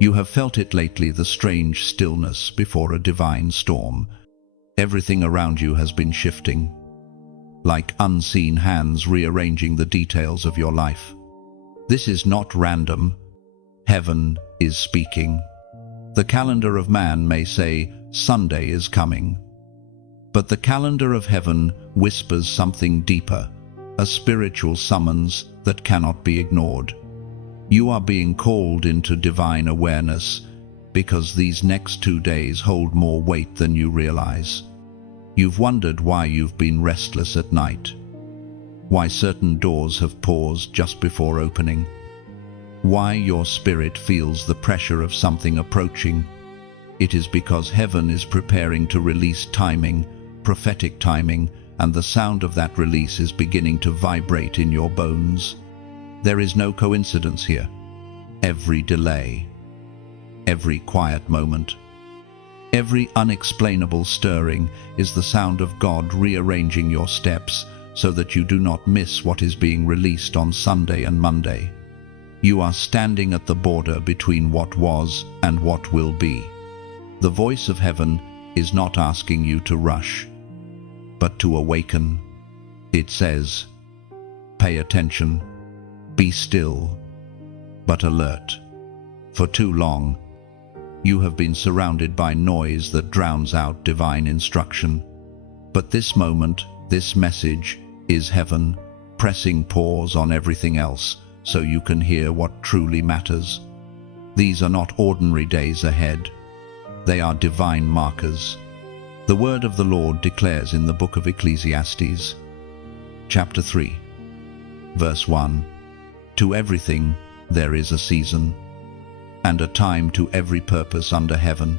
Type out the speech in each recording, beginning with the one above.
You have felt it lately, the strange stillness before a divine storm. Everything around you has been shifting, like unseen hands rearranging the details of your life. This is not random. Heaven is speaking. The calendar of man may say, Sunday is coming. But the calendar of heaven whispers something deeper, a spiritual summons that cannot be ignored. You are being called into divine awareness because these next 2 days hold more weight than you realize. You've wondered why you've been restless at night, why certain doors have paused just before opening, why your spirit feels the pressure of something approaching. It is because heaven is preparing to release timing, prophetic timing, and the sound of that release is beginning to vibrate in your bones. There is no coincidence here. Every delay, every quiet moment, every unexplainable stirring is the sound of God rearranging your steps so that you do not miss what is being released on Sunday and Monday. You are standing at the border between what was and what will be. The voice of heaven is not asking you to rush, but to awaken. It says, pay attention, be still, but alert. For too long, you have been surrounded by noise that drowns out divine instruction. But this moment, this message, is heaven pressing pause on everything else so you can hear what truly matters. These are not ordinary days ahead. They are divine markers. The word of the Lord declares in the book of Ecclesiastes, chapter 3, verse 1, to everything there is a season, and a time to every purpose under heaven.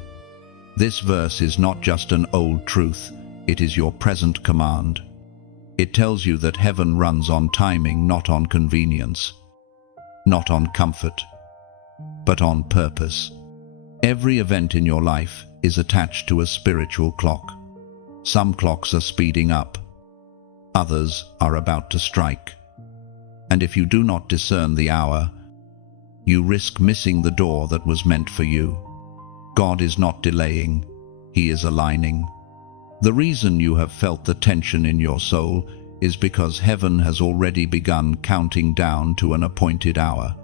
This verse is not just an old truth, it is your present command. It tells you that heaven runs on timing, not on convenience, not on comfort, but on purpose. Every event in your life is attached to a spiritual clock. Some clocks are speeding up, others are about to strike. And if you do not discern the hour, you risk missing the door that was meant for you. God is not delaying, He is aligning. The reason you have felt the tension in your soul is because heaven has already begun counting down to an appointed hour.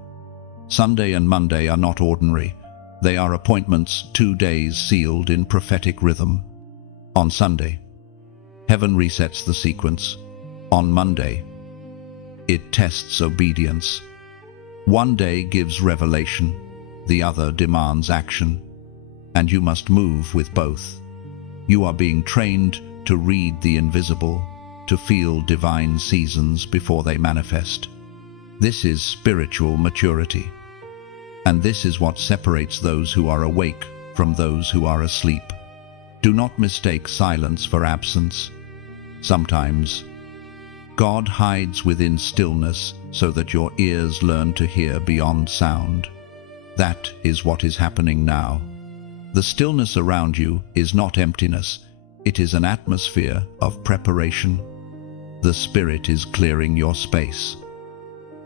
Sunday and Monday are not ordinary. They are appointments, 2 days sealed in prophetic rhythm. On Sunday, heaven resets the sequence. On Monday, it tests obedience. One day gives revelation, the other demands action, and you must move with both. You are being trained to read the invisible, to feel divine seasons before they manifest. This is spiritual maturity. And this is what separates those who are awake from those who are asleep. Do not mistake silence for absence. Sometimes, God hides within stillness so that your ears learn to hear beyond sound. That is what is happening now. The stillness around you is not emptiness. It is an atmosphere of preparation. The Spirit is clearing your space,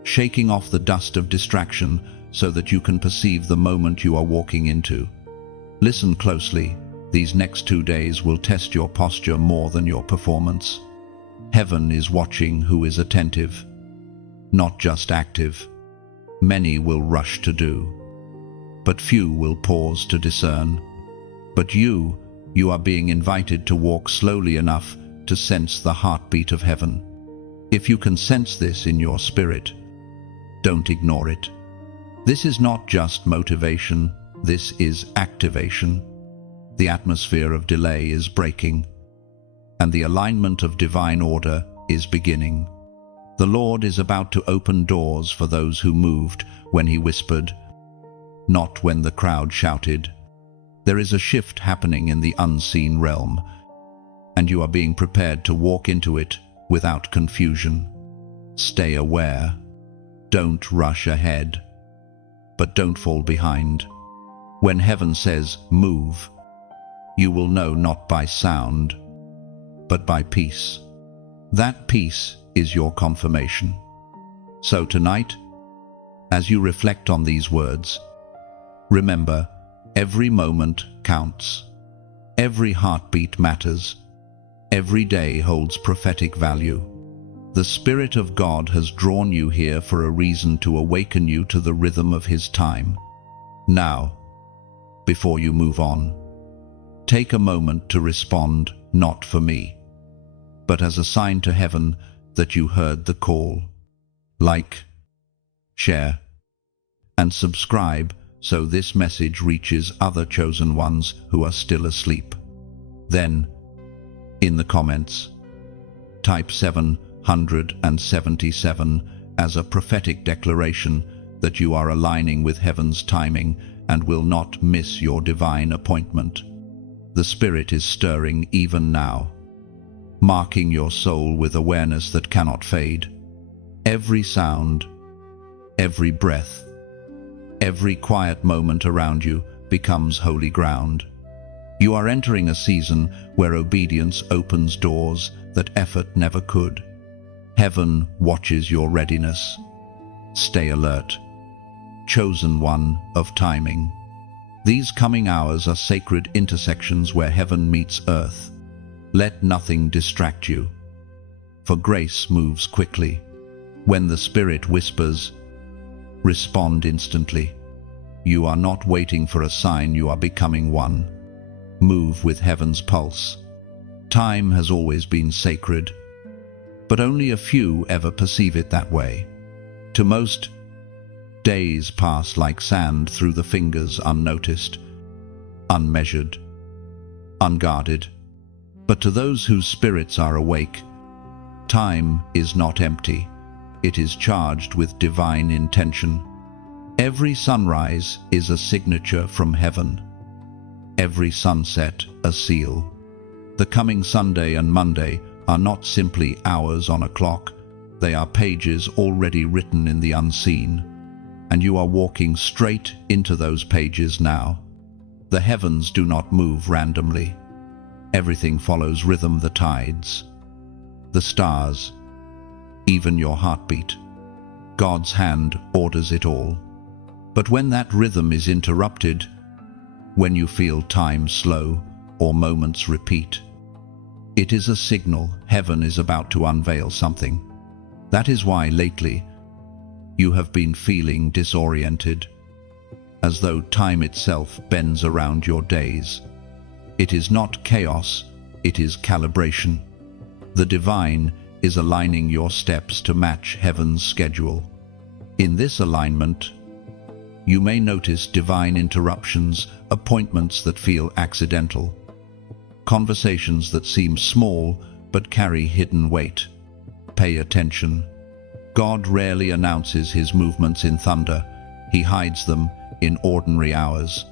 shaking off the dust of distraction so that you can perceive the moment you are walking into. Listen closely. These next 2 days will test your posture more than your performance. Heaven is watching who is attentive, not just active. Many will rush to do, but few will pause to discern. But you are being invited to walk slowly enough to sense the heartbeat of heaven. If you can sense this in your spirit, don't ignore it. This is not just motivation, this is activation. The atmosphere of delay is breaking, and the alignment of divine order is beginning. The Lord is about to open doors for those who moved when He whispered, not when the crowd shouted. There is a shift happening in the unseen realm, and you are being prepared to walk into it without confusion. Stay aware. Don't rush ahead, but don't fall behind. When heaven says, move, you will know not by sound, but by peace. That peace is your confirmation. So tonight, as you reflect on these words, Remember, every moment counts. Every heartbeat matters. Every day holds prophetic value. The Spirit of God has drawn you here for a reason to awaken you to the rhythm of His time. Now, before you move on, take a moment to respond, not for me, but as a sign to heaven that you heard the call. Like, share, and subscribe so this message reaches other chosen ones who are still asleep. Then, in the comments, type 777 as a prophetic declaration that you are aligning with heaven's timing and will not miss your divine appointment. The Spirit is stirring even now, marking your soul with awareness that cannot fade. Every sound, every breath, every quiet moment around you becomes holy ground. You are entering a season where obedience opens doors that effort never could. Heaven watches your readiness. Stay alert, chosen one of timing. These coming hours are sacred intersections where heaven meets earth. Let nothing distract you, for grace moves quickly. When the Spirit whispers, respond instantly. You are not waiting for a sign, you are becoming one. Move with heaven's pulse. Time has always been sacred, but only a few ever perceive it that way. To most, days pass like sand through the fingers, unnoticed, unmeasured, unguarded. But to those whose spirits are awake, time is not empty. It is charged with divine intention. Every sunrise is a signature from heaven. Every sunset a seal. The coming Sunday and Monday are not simply hours on a clock. They are pages already written in the unseen. And you are walking straight into those pages now. The heavens do not move randomly. Everything follows rhythm, the tides, the stars, even your heartbeat. God's hand orders it all. But when that rhythm is interrupted, when you feel time slow or moments repeat, it is a signal heaven is about to unveil something. That is why lately you have been feeling disoriented, as though time itself bends around your days. It is not chaos, it is calibration. The divine is aligning your steps to match heaven's schedule. In this alignment, you may notice divine interruptions, appointments that feel accidental, conversations that seem small but carry hidden weight. Pay attention. God rarely announces His movements in thunder. He hides them in ordinary hours.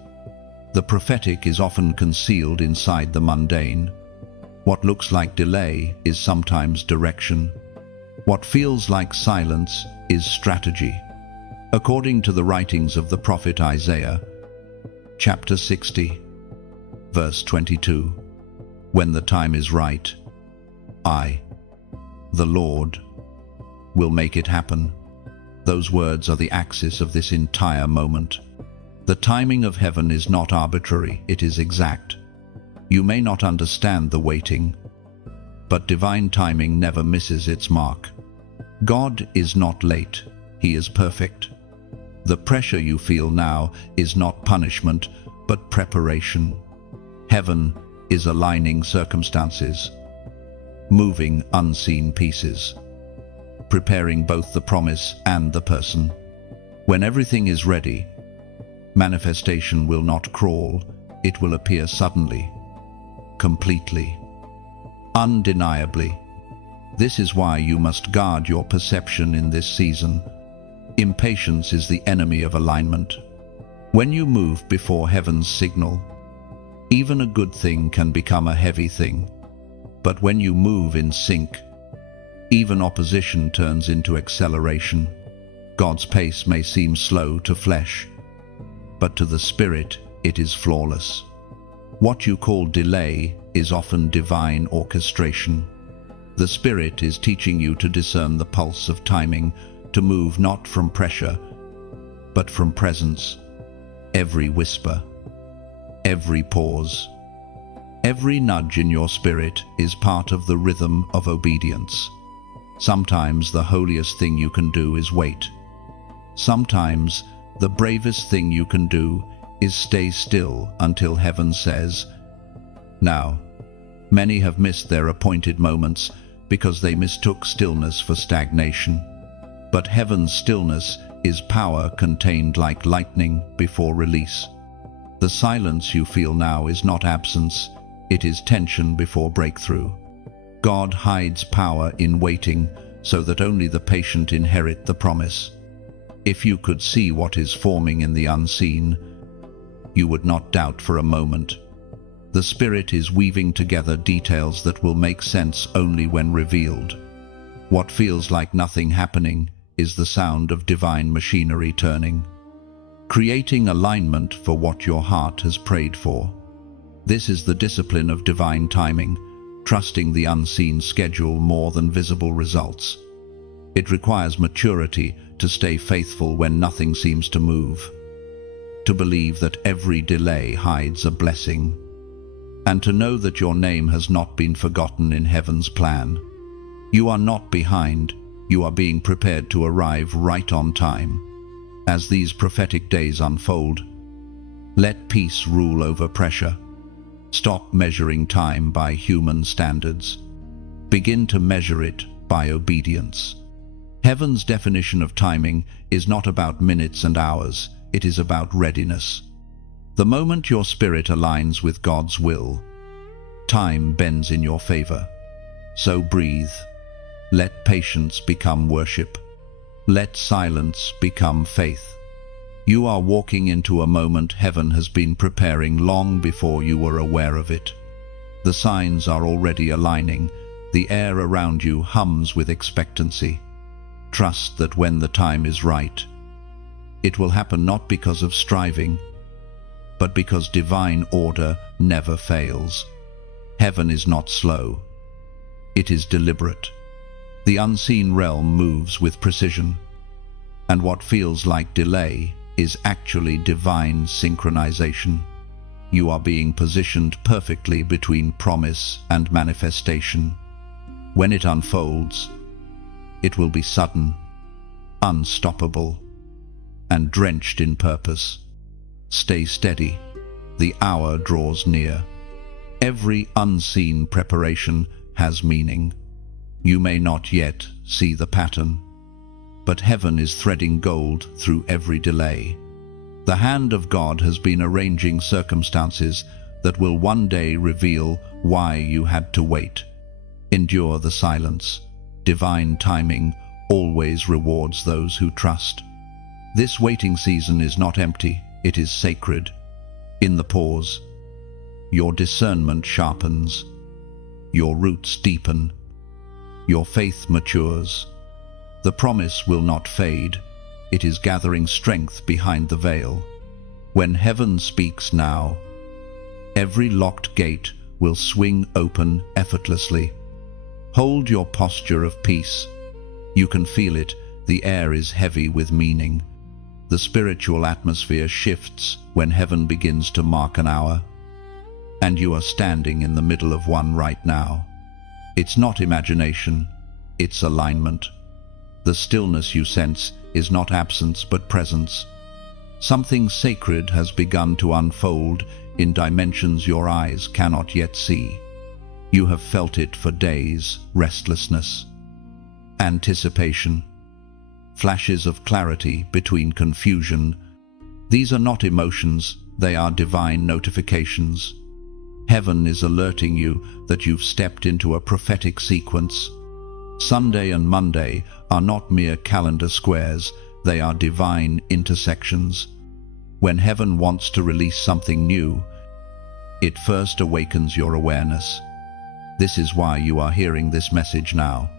The prophetic is often concealed inside the mundane. What looks like delay is sometimes direction. What feels like silence is strategy. According to the writings of the prophet Isaiah, chapter 60, verse 22, when the time is right, I, the Lord, will make it happen. Those words are the axis of this entire moment. The timing of heaven is not arbitrary, it is exact. You may not understand the waiting, but divine timing never misses its mark. God is not late, He is perfect. The pressure you feel now is not punishment, but preparation. Heaven is aligning circumstances, moving unseen pieces, preparing both the promise and the person. When everything is ready, manifestation will not crawl, it will appear suddenly, completely, undeniably. This is why you must guard your perception in this season. Impatience is the enemy of alignment. When you move before heaven's signal, even a good thing can become a heavy thing. But when you move in sync, even opposition turns into acceleration. God's pace may seem slow to flesh, but to the spirit it is flawless. What you call delay is often divine orchestration. The Spirit is teaching you to discern the pulse of timing, to move not from pressure, but from presence. every whisper, every pause, every nudge in your spirit is part of the rhythm of obedience. Sometimes the holiest thing you can do is wait. Sometimes the bravest thing you can do is stay still until heaven says, "Now." Many have missed their appointed moments because they mistook stillness for stagnation. But heaven's stillness is power contained like lightning before release. The silence you feel now is not absence, it is tension before breakthrough. God hides power in waiting so that only the patient inherit the promise. If you could see what is forming in the unseen, you would not doubt for a moment. The Spirit is weaving together details that will make sense only when revealed. What feels like nothing happening is the sound of divine machinery turning, creating alignment for what your heart has prayed for. This is the discipline of divine timing, trusting the unseen schedule more than visible results. It requires maturity to stay faithful when nothing seems to move, to believe that every delay hides a blessing, and to know that your name has not been forgotten in heaven's plan. You are not behind, you are being prepared to arrive right on time. As these prophetic days unfold, let peace rule over pressure. Stop measuring time by human standards. Begin to measure it by obedience. Heaven's definition of timing is not about minutes and hours, it is about readiness. The moment your spirit aligns with God's will, time bends in your favor. So breathe. Let patience become worship. Let silence become faith. You are walking into a moment heaven has been preparing long before you were aware of it. The signs are already aligning. The air around you hums with expectancy. Trust that when the time is right, it will happen not because of striving, but because divine order never fails. Heaven is not slow. It is deliberate. The unseen realm moves with precision, and what feels like delay is actually divine synchronization. You are being positioned perfectly between promise and manifestation. When it unfolds, it will be sudden, unstoppable, and drenched in purpose. Stay steady. The hour draws near. Every unseen preparation has meaning. You may not yet see the pattern, but heaven is threading gold through every delay. The hand of God has been arranging circumstances that will one day reveal why you had to wait. Endure the silence. Divine timing always rewards those who trust. This waiting season is not empty, it is sacred. In the pause, your discernment sharpens, your roots deepen, your faith matures. The promise will not fade, it is gathering strength behind the veil. When heaven speaks now, every locked gate will swing open effortlessly. Hold your posture of peace. You can feel it, the air is heavy with meaning. The spiritual atmosphere shifts when heaven begins to mark an hour, and you are standing in the middle of one right now. It's not imagination, it's alignment. The stillness you sense is not absence but presence. Something sacred has begun to unfold in dimensions your eyes cannot yet see. You have felt it for days: restlessness, anticipation, flashes of clarity between confusion. These are not emotions, they are divine notifications. Heaven is alerting you that you've stepped into a prophetic sequence. Sunday and Monday are not mere calendar squares, they are divine intersections. When heaven wants to release something new, it first awakens your awareness. This is why you are hearing this message now.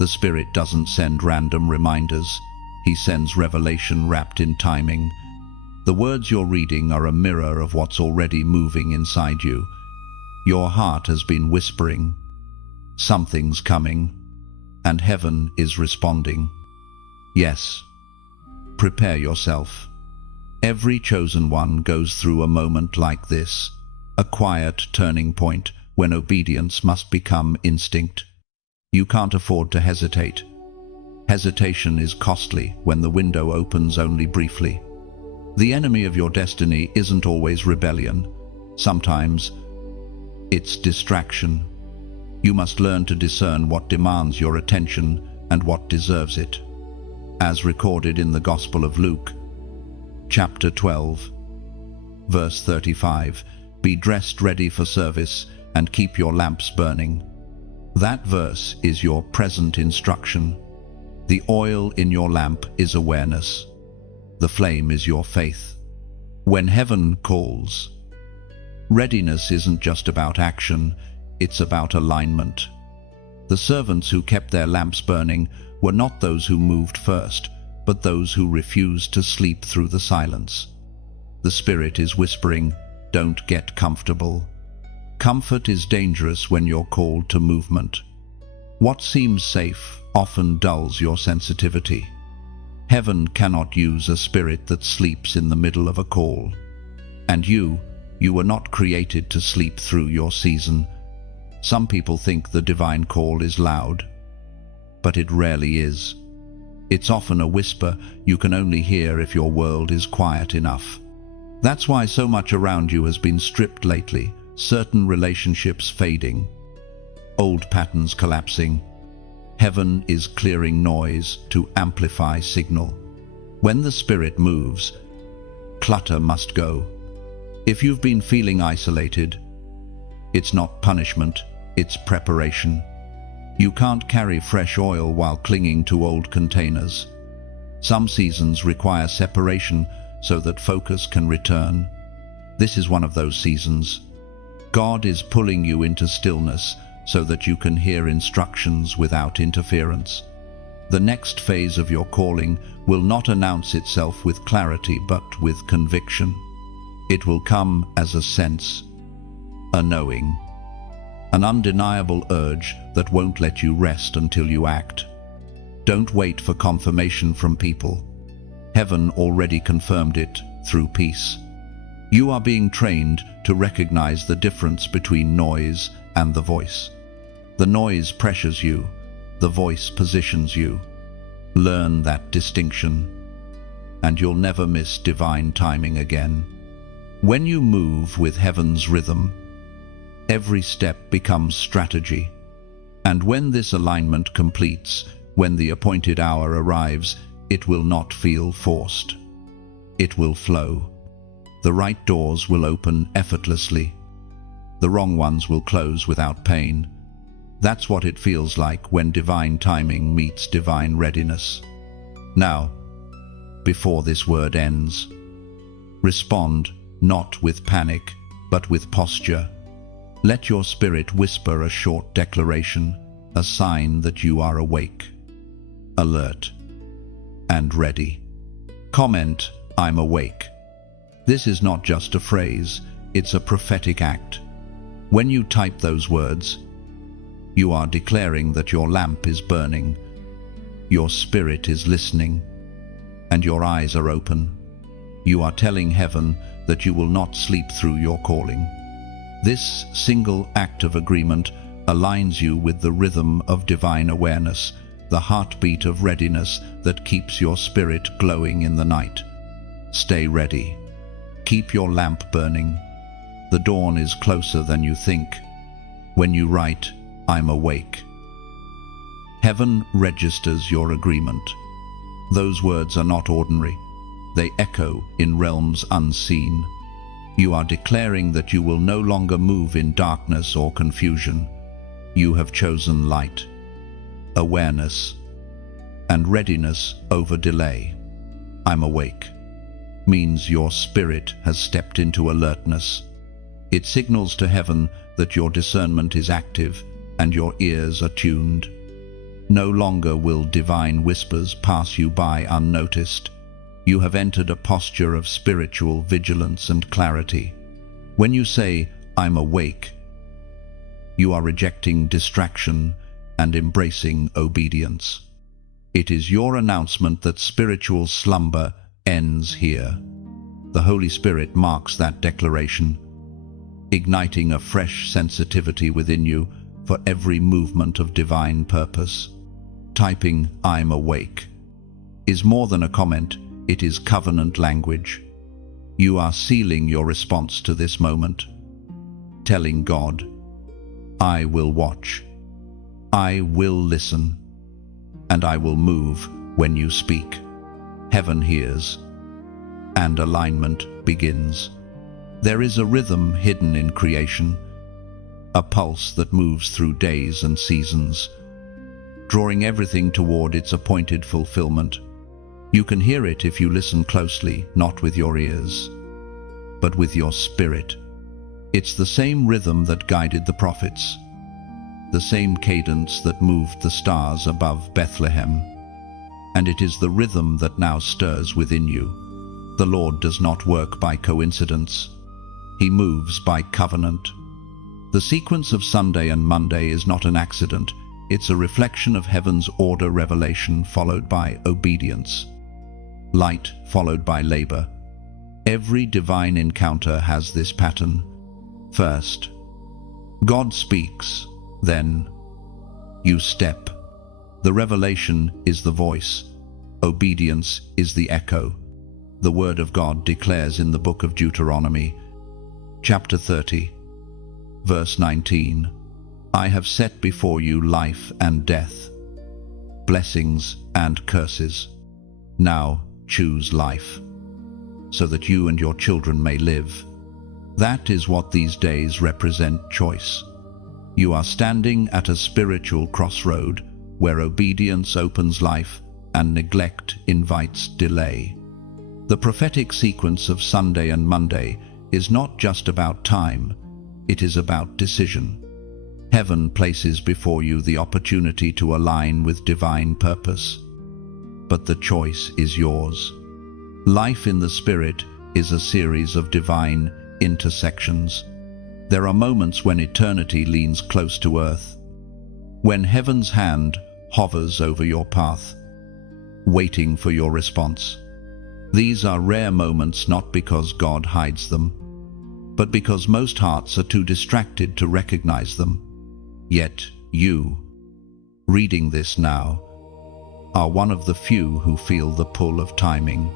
The Spirit doesn't send random reminders, He sends revelation wrapped in timing. The words you're reading are a mirror of what's already moving inside you. Your heart has been whispering, something's coming, and heaven is responding. Yes, prepare yourself. Every chosen one goes through a moment like this, a quiet turning point when obedience must become instinct. You can't afford to hesitate. Hesitation is costly when the window opens only briefly. The enemy of your destiny isn't always rebellion. Sometimes it's distraction. You must learn to discern what demands your attention and what deserves it. As recorded in the Gospel of Luke, chapter 12, verse 35, "Be dressed ready for service and keep your lamps burning." That verse is your present instruction. The oil in your lamp is awareness. The flame is your faith. When heaven calls, readiness isn't just about action, it's about alignment. The servants who kept their lamps burning were not those who moved first, but those who refused to sleep through the silence. The Spirit is whispering, "Don't get comfortable." Comfort is dangerous when you're called to movement. What seems safe often dulls your sensitivity. Heaven cannot use a spirit that sleeps in the middle of a call. And you were not created to sleep through your season. Some people think the divine call is loud, but it rarely is. It's often a whisper you can only hear if your world is quiet enough. That's why so much around you has been stripped lately, certain relationships fading, old patterns collapsing. Heaven is clearing noise to amplify signal. When the Spirit moves, clutter must go. If you've been feeling isolated, it's not punishment, it's preparation. You can't carry fresh oil while clinging to old containers. Some seasons require separation so that focus can return. This is one of those seasons. God is pulling you into stillness so that you can hear instructions without interference. The next phase of your calling will not announce itself with clarity but with conviction. It will come as a sense, a knowing, an undeniable urge that won't let you rest until you act. Don't wait for confirmation from people. Heaven already confirmed it through peace. You are being trained to recognize the difference between noise and the voice. The noise pressures you, the voice positions you. Learn that distinction, and you'll never miss divine timing again. When you move with heaven's rhythm, every step becomes strategy. And when this alignment completes, when the appointed hour arrives, it will not feel forced. It will flow. The right doors will open effortlessly. The wrong ones will close without pain. That's what it feels like when divine timing meets divine readiness. Now, before this word ends, respond not with panic, but with posture. Let your spirit whisper a short declaration, a sign that you are awake, alert, and ready. Comment, "I'm awake." This is not just a phrase, it's a prophetic act. When you type those words, you are declaring that your lamp is burning, your spirit is listening, and your eyes are open. You are telling heaven that you will not sleep through your calling. This single act of agreement aligns you with the rhythm of divine awareness, the heartbeat of readiness that keeps your spirit glowing in the night. Stay ready. Keep your lamp burning. The dawn is closer than you think. When you write, "I'm awake," heaven registers your agreement. Those words are not ordinary. They echo in realms unseen. You are declaring that you will no longer move in darkness or confusion. You have chosen light, awareness, and readiness over delay. "I'm awake" means your spirit has stepped into alertness. It signals to heaven that your discernment is active and your ears are tuned. No longer will divine whispers pass you by unnoticed. You have entered a posture of spiritual vigilance and clarity. When you say, "I'm awake," you are rejecting distraction and embracing obedience. It is your announcement that spiritual slumber ends here. The Holy Spirit marks that declaration, igniting a fresh sensitivity within you for every movement of divine purpose. Typing "I'm awake" is more than a comment, it is covenant language. You are sealing your response to this moment, telling God, "I will watch, I will listen, and I will move when you speak." Heaven hears, and alignment begins. There is a rhythm hidden in creation, a pulse that moves through days and seasons, drawing everything toward its appointed fulfillment. You can hear it if you listen closely, not with your ears, but with your spirit. It's the same rhythm that guided the prophets, the same cadence that moved the stars above Bethlehem, and it is the rhythm that now stirs within you. The Lord does not work by coincidence. He moves by covenant. The sequence of Sunday and Monday is not an accident. It's a reflection of heaven's order, revelation followed by obedience, light followed by labor. Every divine encounter has this pattern. First, God speaks, then you step. The revelation is the voice. Obedience is the echo. The Word of God declares in the book of Deuteronomy, chapter 30, verse 19, "I have set before you life and death, blessings and curses. Now choose life, so that you and your children may live." That is what these days represent: choice. You are standing at a spiritual crossroad where obedience opens life and neglect invites delay. The prophetic sequence of Sunday and Monday is not just about time, it is about decision. Heaven places before you the opportunity to align with divine purpose, but the choice is yours. Life in the Spirit is a series of divine intersections. There are moments when eternity leans close to earth, when heaven's hand hovers over your path, waiting for your response. These are rare moments not because God hides them, but because most hearts are too distracted to recognize them. Yet you, reading this now, are one of the few who feel the pull of timing.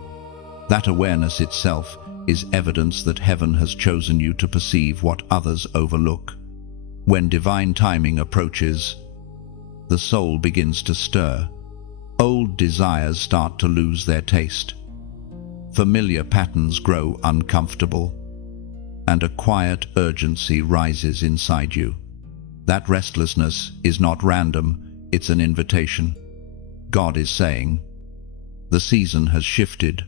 That awareness itself is evidence that heaven has chosen you to perceive what others overlook. When divine timing approaches, the soul begins to stir. Old desires start to lose their taste. Familiar patterns grow uncomfortable, and a quiet urgency rises inside you. That restlessness is not random, it's an invitation. God is saying, "The season has shifted.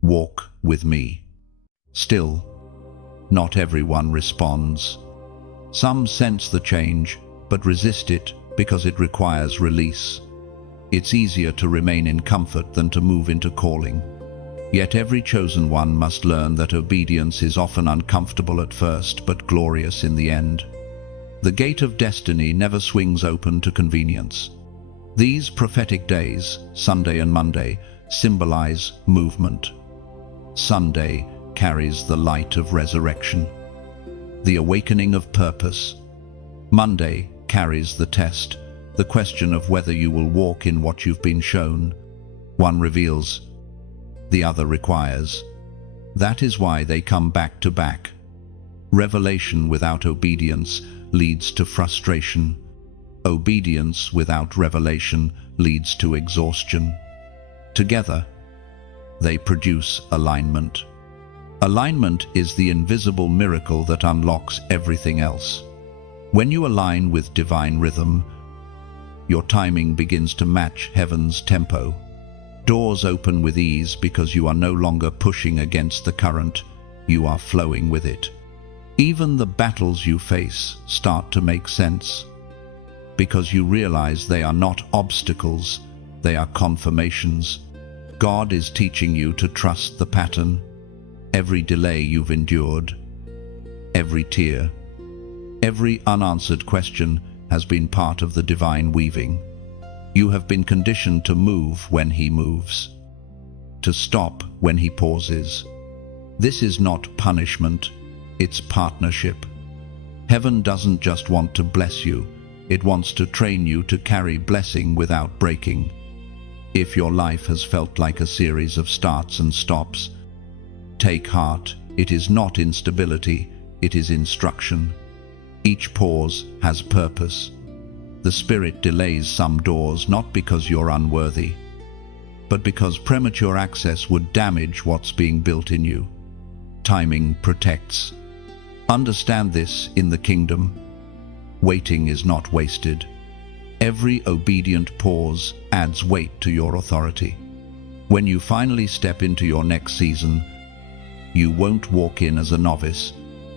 Walk with me." Still, not everyone responds. Some sense the change, but resist it because it requires release. It's easier to remain in comfort than to move into calling. Yet every chosen one must learn that obedience is often uncomfortable at first, but glorious in the end. The gate of destiny never swings open to convenience. These prophetic days, Sunday and Monday, symbolize movement. Sunday carries the light of resurrection, the awakening of purpose. Monday carries the test, the question of whether you will walk in what you've been shown. One reveals, the other requires. That is why they come back to back. Revelation without obedience leads to frustration. Obedience without revelation leads to exhaustion. Together, they produce alignment. Alignment is the invisible miracle that unlocks everything else. When you align with divine rhythm, your timing begins to match heaven's tempo. Doors open with ease because you are no longer pushing against the current, you are flowing with it. Even the battles you face start to make sense, because you realize they are not obstacles, they are confirmations. God is teaching you to trust the pattern. Every delay you've endured, every tear, every unanswered question has been part of the divine weaving. You have been conditioned to move when He moves, to stop when He pauses, This is not punishment, it's partnership. Heaven doesn't just want to bless you, it wants to train you to carry blessing without breaking. If your life has felt like a series of starts and stops, take heart. It is not instability, it is instruction. Each pause has purpose. The Spirit delays some doors not because you're unworthy, but because premature access would damage what's being built in you. Timing protects. Understand this in the kingdom. Waiting is not wasted. Every obedient pause adds weight to your authority. When you finally step into your next season, you won't walk in as a novice.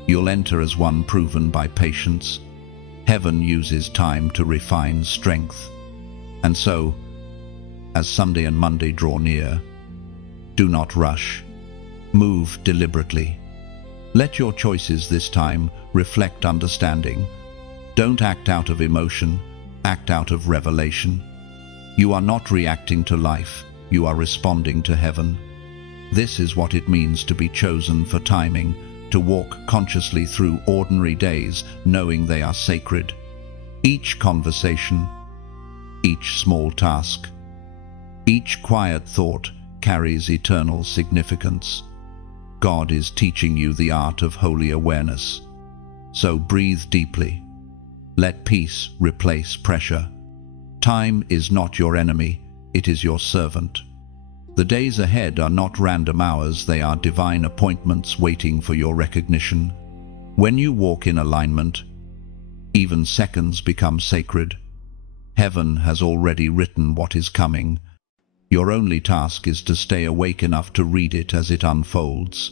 You'll enter as one proven by patience. Heaven uses time to refine strength. And so, as Sunday and Monday draw near, do not rush. Move deliberately. Let your choices this time reflect understanding. Don't act out of emotion, act out of revelation. You are not reacting to life, you are responding to heaven. This is what it means to be chosen for timing, to walk consciously through ordinary days, knowing they are sacred. Each conversation, each small task, each quiet thought carries eternal significance. God is teaching you the art of holy awareness. So breathe deeply. Let peace replace pressure. Time is not your enemy, it is your servant. The days ahead are not random hours, they are divine appointments waiting for your recognition. When you walk in alignment, even seconds become sacred. Heaven has already written what is coming. Your only task is to stay awake enough to read it as it unfolds.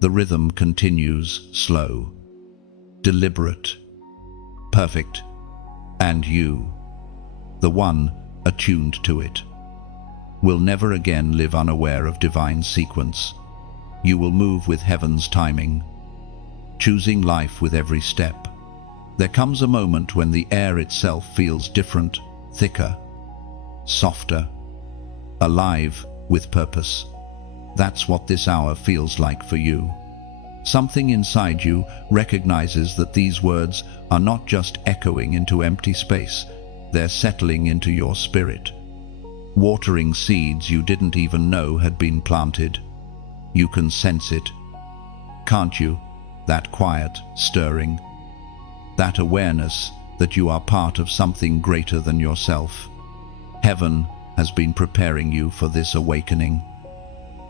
The rhythm continues, slow, deliberate, perfect, and you, the one attuned to it, will never again live unaware of divine sequence. You will move with heaven's timing, choosing life with every step. There comes a moment when the air itself feels different, thicker, softer, alive with purpose. That's what this hour feels like for you. Something inside you recognizes that these words are not just echoing into empty space, they're settling into your spirit, watering seeds you didn't even know had been planted. You can sense it, can't you? That quiet stirring, that awareness that you are part of something greater than yourself. Heaven has been preparing you for this awakening,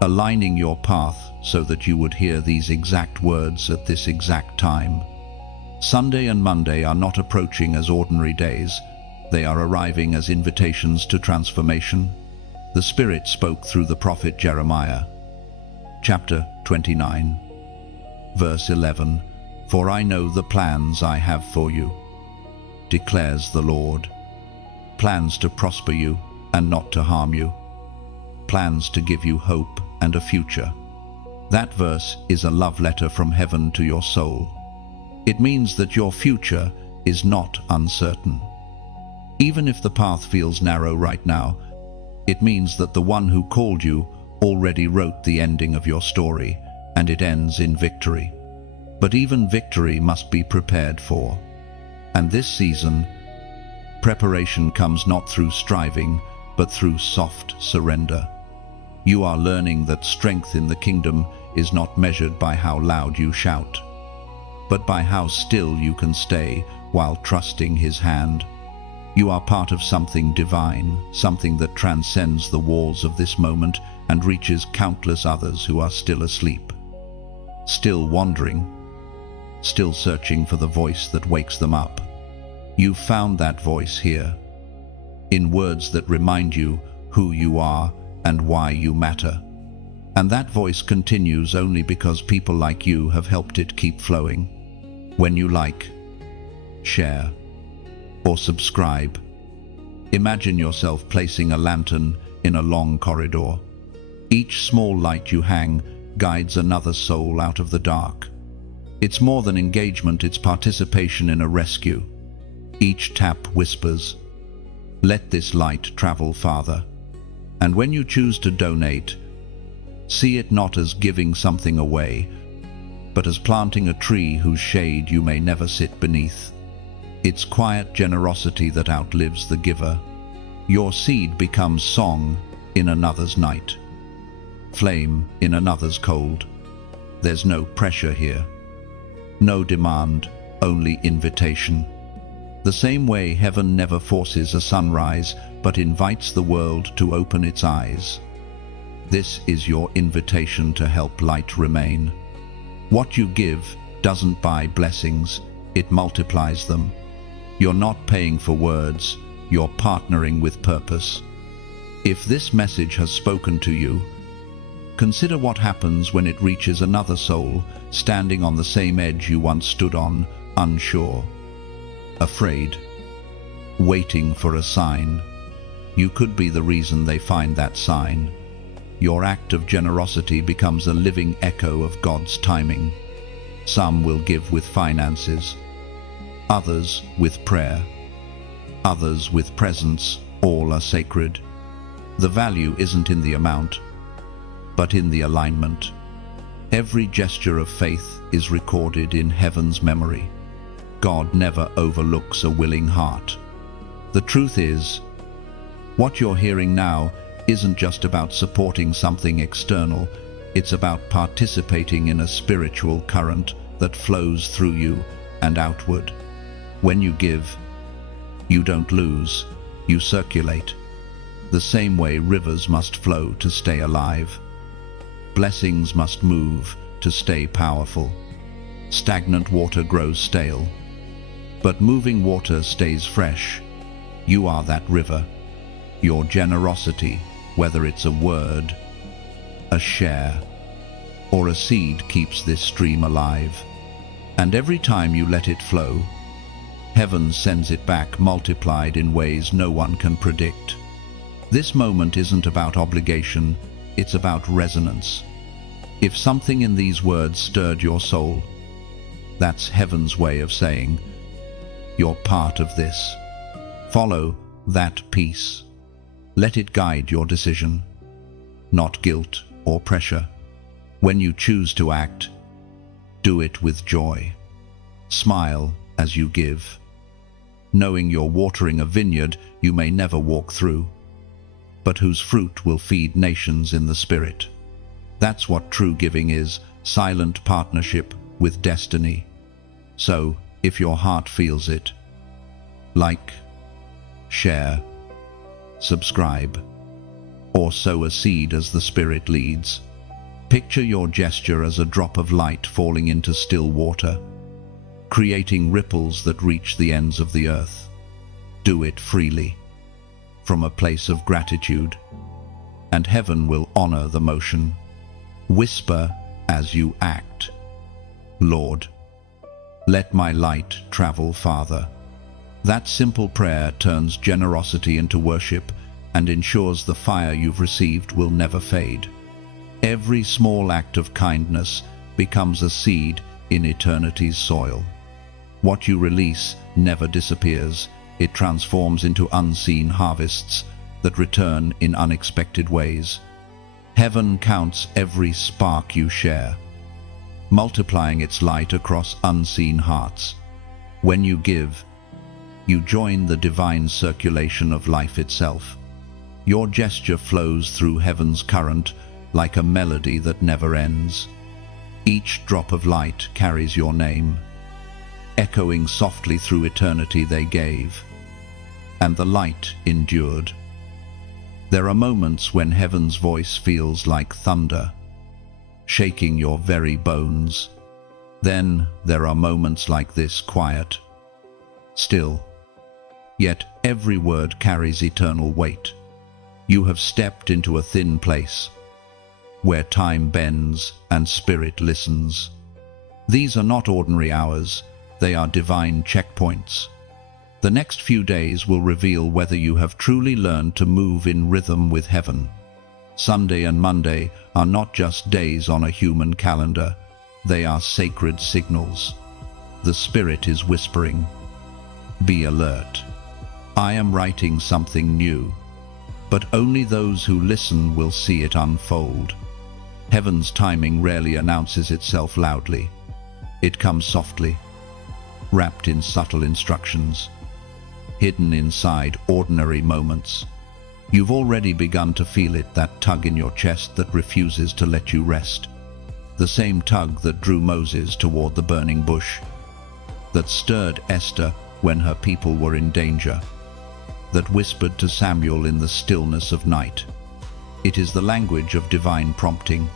aligning your path so that you would hear these exact words at this exact time. Sunday and Monday are not approaching as ordinary days, they are arriving as invitations to transformation. The Spirit spoke through the prophet Jeremiah. Chapter 29, verse 11, "For I know the plans I have for you, declares the Lord. Plans to prosper you and not to harm you. Plans to give you hope and a future." That verse is a love letter from heaven to your soul. It means that your future is not uncertain. Even if the path feels narrow right now, it means that the one who called you already wrote the ending of your story, and it ends in victory. But even victory must be prepared for. And this season, preparation comes not through striving, but through soft surrender. You are learning that strength in the kingdom is not measured by how loud you shout, but by how still you can stay while trusting His hand. You are part of something divine, something that transcends the walls of this moment and reaches countless others who are still asleep, still wandering, still searching for the voice that wakes them up. You found that voice here, in words that remind you who you are and why you matter. And that voice continues only because people like you have helped it keep flowing. When you like, share, or subscribe, imagine yourself placing a lantern in a long corridor. Each small light you hang guides another soul out of the dark. It's more than engagement, it's participation in a rescue. Each tap whispers, "Let this light travel farther." And when you choose to donate, See it not as giving something away, but as planting a tree whose shade you may never sit beneath. It's quiet generosity that outlives the giver. Your seed becomes song in another's night, flame in another's cold. There's no pressure here, no demand, only invitation. The same way heaven never forces a sunrise, but invites the world to open its eyes. This is your invitation to help light remain. What you give doesn't buy blessings, it multiplies them. You're not paying for words, you're partnering with purpose. If this message has spoken to you, consider what happens when it reaches another soul standing on the same edge you once stood on, unsure, afraid, waiting for a sign. You could be the reason they find that sign. Your act of generosity becomes a living echo of God's timing. Some will give with finances, others with prayer, others with presence. All are sacred. The value isn't in the amount, but in the alignment. Every gesture of faith is recorded in heaven's memory. God never overlooks a willing heart. The truth is, what you're hearing now isn't just about supporting something external, it's about participating in a spiritual current that flows through you and outward. When you give, you don't lose, you circulate. The same way rivers must flow to stay alive. Blessings must move to stay powerful. Stagnant water grows stale, but moving water stays fresh. You are that river. Your generosity, whether it's a word, a share, or a seed, keeps this stream alive. And every time you let it flow, heaven sends it back multiplied in ways no one can predict. This moment isn't about obligation, it's about resonance. If something in these words stirred your soul, that's heaven's way of saying, you're part of this. Follow that peace. Let it guide your decision, not guilt or pressure. When you choose to act, do it with joy. Smile as you give, knowing you're watering a vineyard you may never walk through, but whose fruit will feed nations in the spirit. That's what true giving is, silent partnership with destiny. So, if your heart feels it, like, share, subscribe, or sow a seed as the Spirit leads. Picture your gesture as a drop of light falling into still water, creating ripples that reach the ends of the earth. Do it freely, from a place of gratitude, and heaven will honor the motion. Whisper as you act, Lord, let my light travel farther. That simple prayer turns generosity into worship and ensures the fire you've received will never fade. Every small act of kindness becomes a seed in eternity's soil. What you release never disappears. It transforms into unseen harvests that return in unexpected ways. Heaven counts every spark you share, multiplying its light across unseen hearts. When you give, you join the divine circulation of life itself. Your gesture flows through heaven's current like a melody that never ends. Each drop of light carries your name, echoing softly through eternity they gave, and the light endured. There are moments when heaven's voice feels like thunder, shaking your very bones. Then there are moments like this, quiet, still, yet every word carries eternal weight. You have stepped into a thin place, where time bends and spirit listens. These are not ordinary hours, they are divine checkpoints. The next few days will reveal whether you have truly learned to move in rhythm with heaven. Sunday and Monday are not just days on a human calendar, they are sacred signals. The Spirit is whispering, be alert. I am writing something new, but only those who listen will see it unfold. Heaven's timing rarely announces itself loudly. It comes softly, wrapped in subtle instructions, hidden inside ordinary moments. You've already begun to feel it, that tug in your chest that refuses to let you rest. The same tug that drew Moses toward the burning bush, that stirred Esther when her people were in danger, that whispered to Samuel in the stillness of night. It is the language of divine prompting,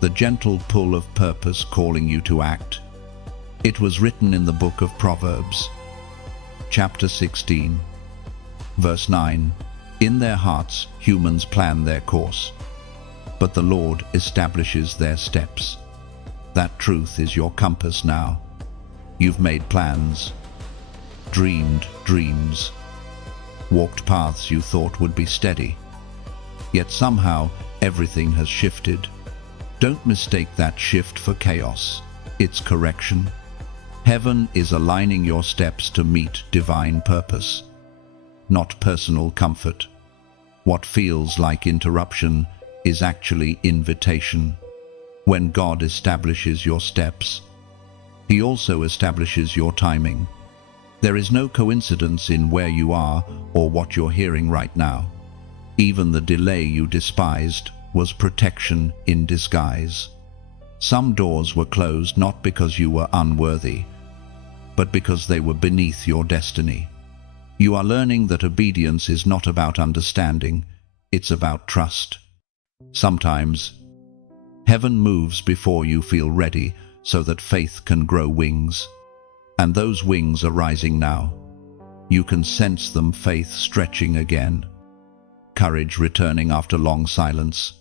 the gentle pull of purpose calling you to act. It was written in the book of Proverbs, chapter 16, verse 9. In their hearts humans plan their course, but the Lord establishes their steps. That truth is your compass now. You've made plans, dreamed dreams, walked paths you thought would be steady. Yet somehow everything has shifted. Don't mistake that shift for chaos. It's correction. Heaven is aligning your steps to meet divine purpose, not personal comfort. What feels like interruption is actually invitation. When God establishes your steps, He also establishes your timing. There is no coincidence in where you are or what you're hearing right now. Even the delay you despised was protection in disguise. Some doors were closed not because you were unworthy, but because they were beneath your destiny. You are learning that obedience is not about understanding, it's about trust. Sometimes, heaven moves before you feel ready so that faith can grow wings. And those wings are rising now. You can sense them, faith stretching again, courage returning after long silence.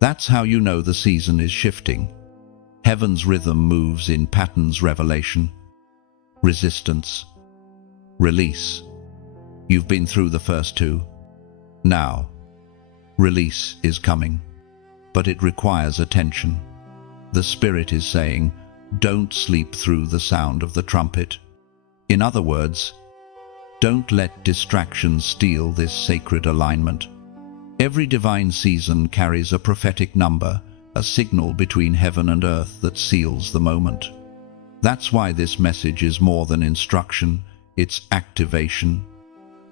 That's how you know the season is shifting. Heaven's rhythm moves in patterns: revelation, resistance, release. You've been through the first two. Now, release is coming, but it requires attention. The Spirit is saying, don't sleep through the sound of the trumpet. In other words, don't let distractions steal this sacred alignment. Every divine season carries a prophetic number, a signal between heaven and earth that seals the moment. That's why this message is more than instruction, it's activation.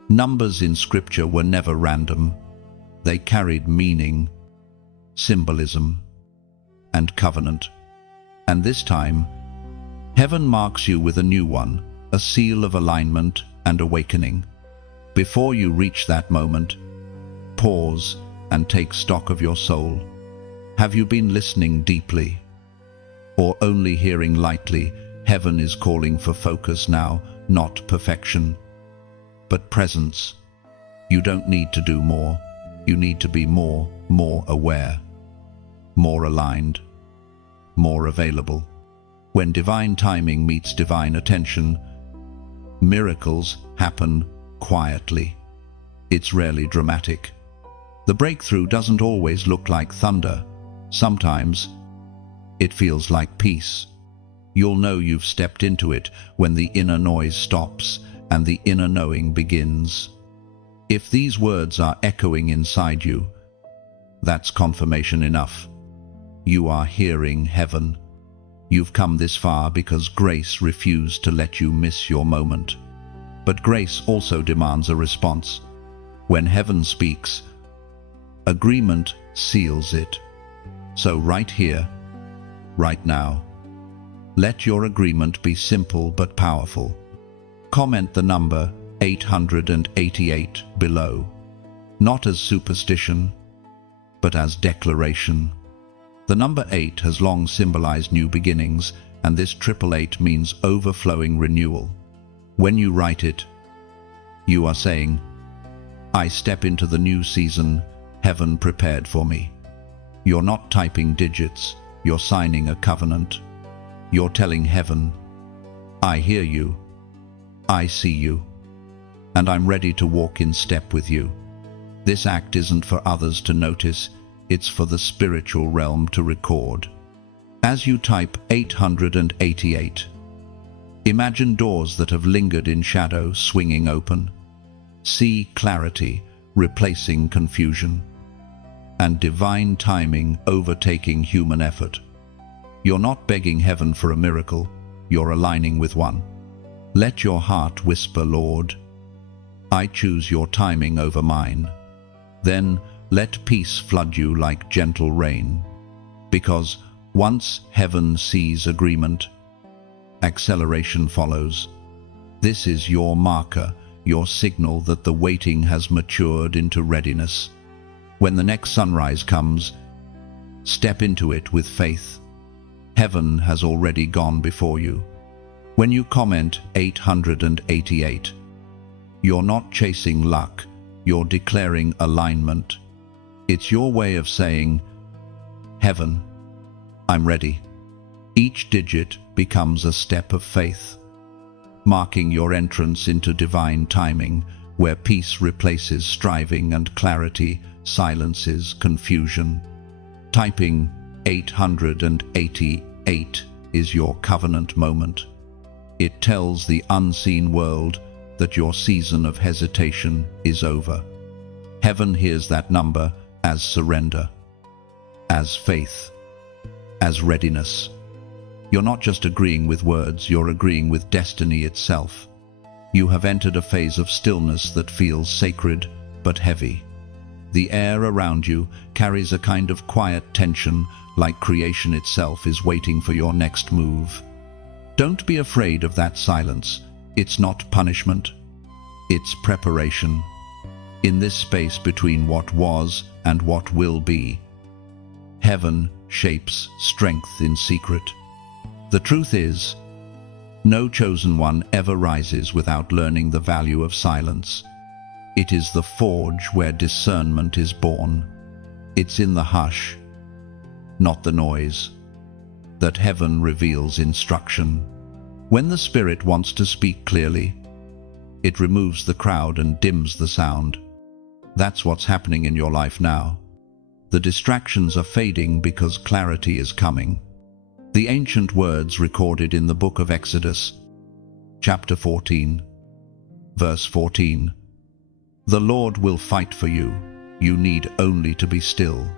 Numbers in Scripture were never random. They carried meaning, symbolism, and covenant. And this time, heaven marks you with a new one, a seal of alignment and awakening. Before you reach that moment, pause and take stock of your soul. Have you been listening deeply, or only hearing lightly? Heaven is calling for focus now, not perfection, but presence. You don't need to do more. You need to be more aware, more aligned, more available. When divine timing meets divine attention, miracles happen quietly. It's rarely dramatic. The breakthrough doesn't always look like thunder. Sometimes it feels like peace. You'll know you've stepped into it when the inner noise stops and the inner knowing begins. If these words are echoing inside you, that's confirmation enough. You are hearing heaven. You've come this far because grace refused to let you miss your moment. But grace also demands a response. When heaven speaks, agreement seals it. So right here, right now, let your agreement be simple but powerful. Comment the number 888 below, not as superstition, but as declaration. The number 8 has long symbolized new beginnings, and this 888 means overflowing renewal. When you write it, you are saying, I step into the new season heaven prepared for me. You're not typing digits, you're signing a covenant. You're telling heaven, I hear you, I see you, and I'm ready to walk in step with you. This act isn't for others to notice, it's for the spiritual realm to record. As you type 888, imagine doors that have lingered in shadow swinging open. See clarity replacing confusion. and divine timing overtaking human effort. You're not begging heaven for a miracle, you're aligning with one. Let your heart whisper, Lord, I choose your timing over mine. Then let peace flood you like gentle rain, because once heaven sees agreement, acceleration follows. This is your marker, your signal that the waiting has matured into readiness. When the next sunrise comes, step into it with faith. Heaven has already gone before you. When you comment 888, you're not chasing luck, you're declaring alignment. It's your way of saying, Heaven, I'm ready. Each digit becomes a step of faith, marking your entrance into divine timing, where peace replaces striving and clarity silences confusion. Typing 888 is your covenant moment. It tells the unseen world that your season of hesitation is over. Heaven hears that number as surrender, as faith, as readiness. You're not just agreeing with words, you're agreeing with destiny itself. You have entered a phase of stillness that feels sacred but heavy. The air around you carries a kind of quiet tension, like creation itself is waiting for your next move. Don't be afraid of that silence. It's not punishment. It's preparation. In this space between what was and what will be, heaven shapes strength in secret. The truth is, no chosen one ever rises without learning the value of silence. It is the forge where discernment is born. It's in the hush, not the noise, that heaven reveals instruction. When the Spirit wants to speak clearly, it removes the crowd and dims the sound. That's what's happening in your life now. The distractions are fading because clarity is coming. The ancient words recorded in the book of Exodus, chapter 14, verse 14. The Lord will fight for you. You need only to be still.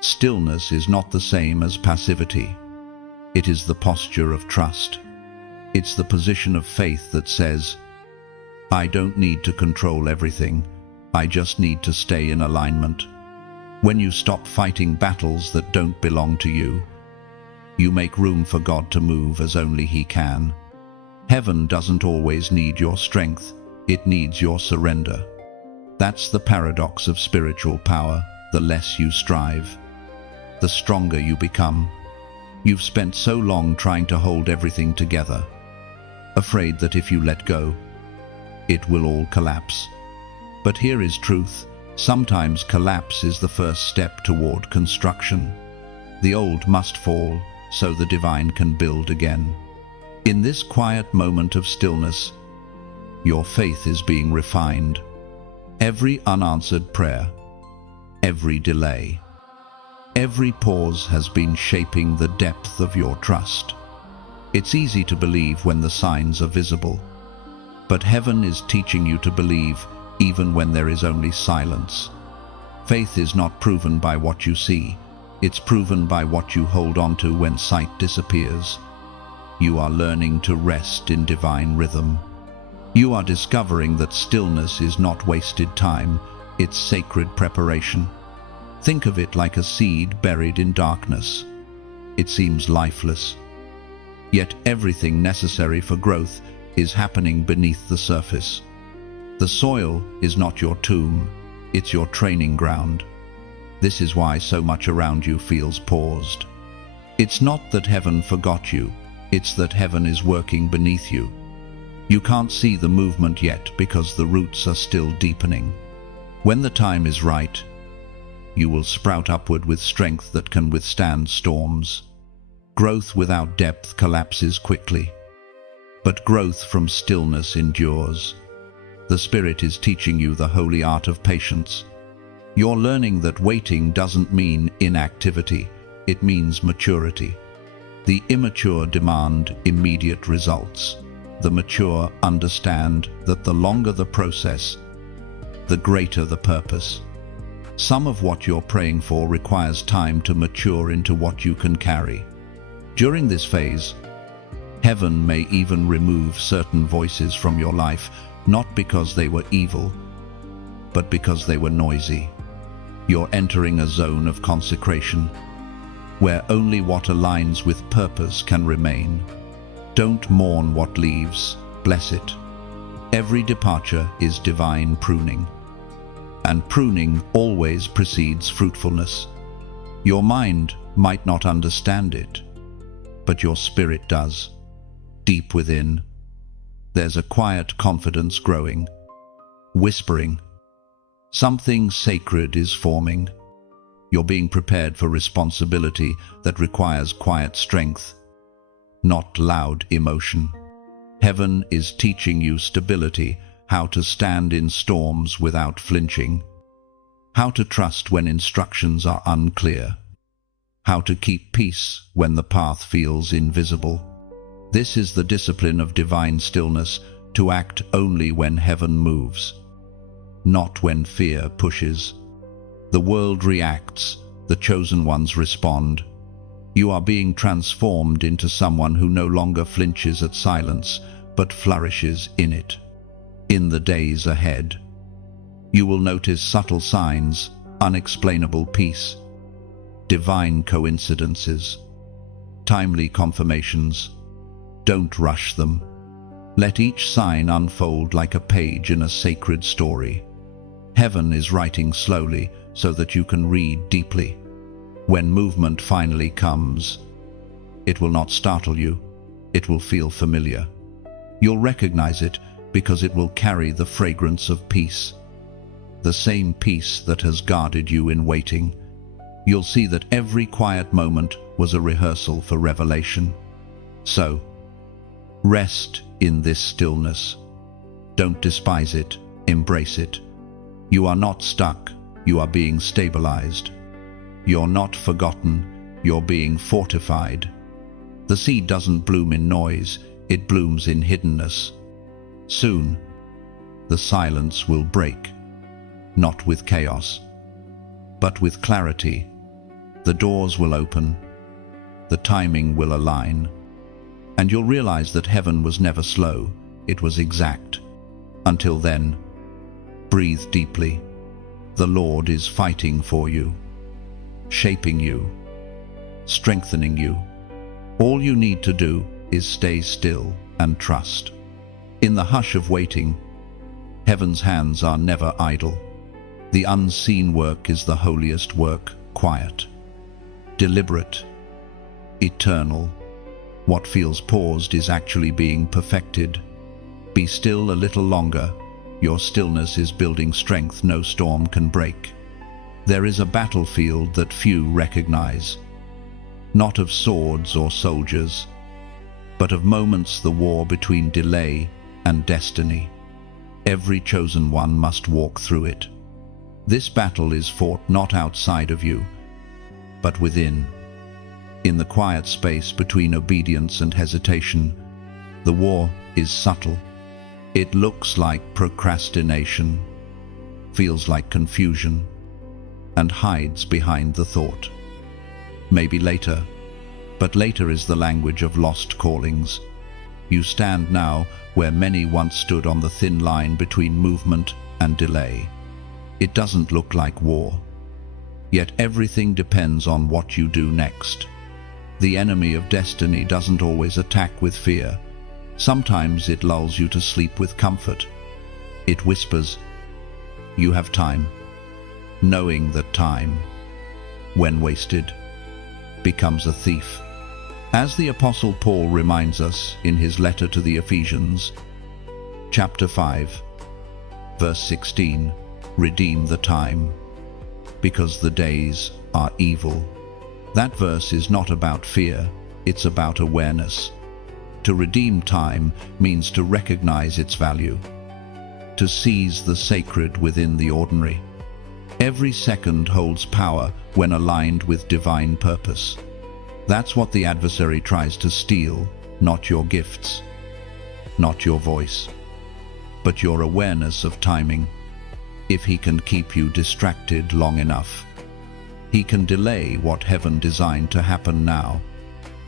Stillness is not the same as passivity. It is the posture of trust. It's the position of faith that says, I don't need to control everything. I just need to stay in alignment. When you stop fighting battles that don't belong to you, you make room for God to move as only He can. Heaven doesn't always need your strength. It needs your surrender. That's the paradox of spiritual power. The less you strive, the stronger you become. You've spent so long trying to hold everything together, afraid that if you let go, it will all collapse. But here is truth. Sometimes collapse is the first step toward construction. The old must fall so the divine can build again. In this quiet moment of stillness, your faith is being refined. Every unanswered prayer, every delay, every pause has been shaping the depth of your trust. It's easy to believe when the signs are visible, but heaven is teaching you to believe even when there is only silence. Faith is not proven by what you see, it's proven by what you hold on to when sight disappears. You are learning to rest in divine rhythm. You are discovering that stillness is not wasted time, it's sacred preparation. Think of it like a seed buried in darkness. It seems lifeless, yet everything necessary for growth is happening beneath the surface. The soil is not your tomb, it's your training ground. This is why so much around you feels paused. It's not that heaven forgot you, it's that heaven is working beneath you. You can't see the movement yet because the roots are still deepening. When the time is right, you will sprout upward with strength that can withstand storms. Growth without depth collapses quickly, but growth from stillness endures. The Spirit is teaching you the holy art of patience. You're learning that waiting doesn't mean inactivity, it means maturity. The immature demand immediate results. The mature understand that the longer the process, the greater the purpose. Some of what you're praying for requires time to mature into what you can carry. During this phase, heaven may even remove certain voices from your life, not because they were evil, but because they were noisy. You're entering a zone of consecration, where only what aligns with purpose can remain. Don't mourn what leaves, bless it. Every departure is divine pruning, and pruning always precedes fruitfulness. Your mind might not understand it, but your spirit does. Deep within, there's a quiet confidence growing, whispering, something sacred is forming. You're being prepared for responsibility that requires quiet strength, not loud emotion. Heaven is teaching you stability, how to stand in storms without flinching, how to trust when instructions are unclear, how to keep peace when the path feels invisible. This is the discipline of divine stillness, to act only when heaven moves, not when fear pushes. The world reacts, the chosen ones respond. You are being transformed into someone who no longer flinches at silence, but flourishes in it. In the days ahead, you will notice subtle signs, unexplainable peace, divine coincidences, timely confirmations. Don't rush them. Let each sign unfold like a page in a sacred story. Heaven is writing slowly so that you can read deeply. When movement finally comes, it will not startle you. It will feel familiar. You'll recognize it because it will carry the fragrance of peace, the same peace that has guarded you in waiting. You'll see that every quiet moment was a rehearsal for revelation. So, rest in this stillness. Don't despise it, embrace it. You are not stuck, you are being stabilized. You're not forgotten, you're being fortified. The seed doesn't bloom in noise, it blooms in hiddenness. Soon, the silence will break, not with chaos, but with clarity. The doors will open, the timing will align, and you'll realize that heaven was never slow, it was exact. Until then, breathe deeply. The Lord is fighting for you, shaping you, strengthening you. All you need to do is stay still and trust. In the hush of waiting, heaven's hands are never idle. The unseen work is the holiest work, quiet, deliberate, eternal. What feels paused is actually being perfected. Be still a little longer. Your stillness is building strength no storm can break. There is a battlefield that few recognize, not of swords or soldiers, but of moments, the war between delay and destiny. Every chosen one must walk through it. This battle is fought not outside of you, but within. In the quiet space between obedience and hesitation, the war is subtle. It looks like procrastination, feels like confusion, and hides behind the thought, maybe later. But later is the language of lost callings. You stand now where many once stood, on the thin line between movement and delay. It doesn't look like war, yet everything depends on what you do next. The enemy of destiny doesn't always attack with fear. Sometimes it lulls you to sleep with comfort. It whispers, "You have time," knowing that time, when wasted, becomes a thief. As the Apostle Paul reminds us in his letter to the Ephesians, chapter 5, verse 16, "Redeem the time, because the days are evil." That verse is not about fear, it's about awareness. To redeem time means to recognize its value, to seize the sacred within the ordinary. Every second holds power when aligned with divine purpose. That's what the adversary tries to steal, not your gifts, not your voice, but your awareness of timing. if he can keep you distracted long enough. He can delay what heaven designed to happen now.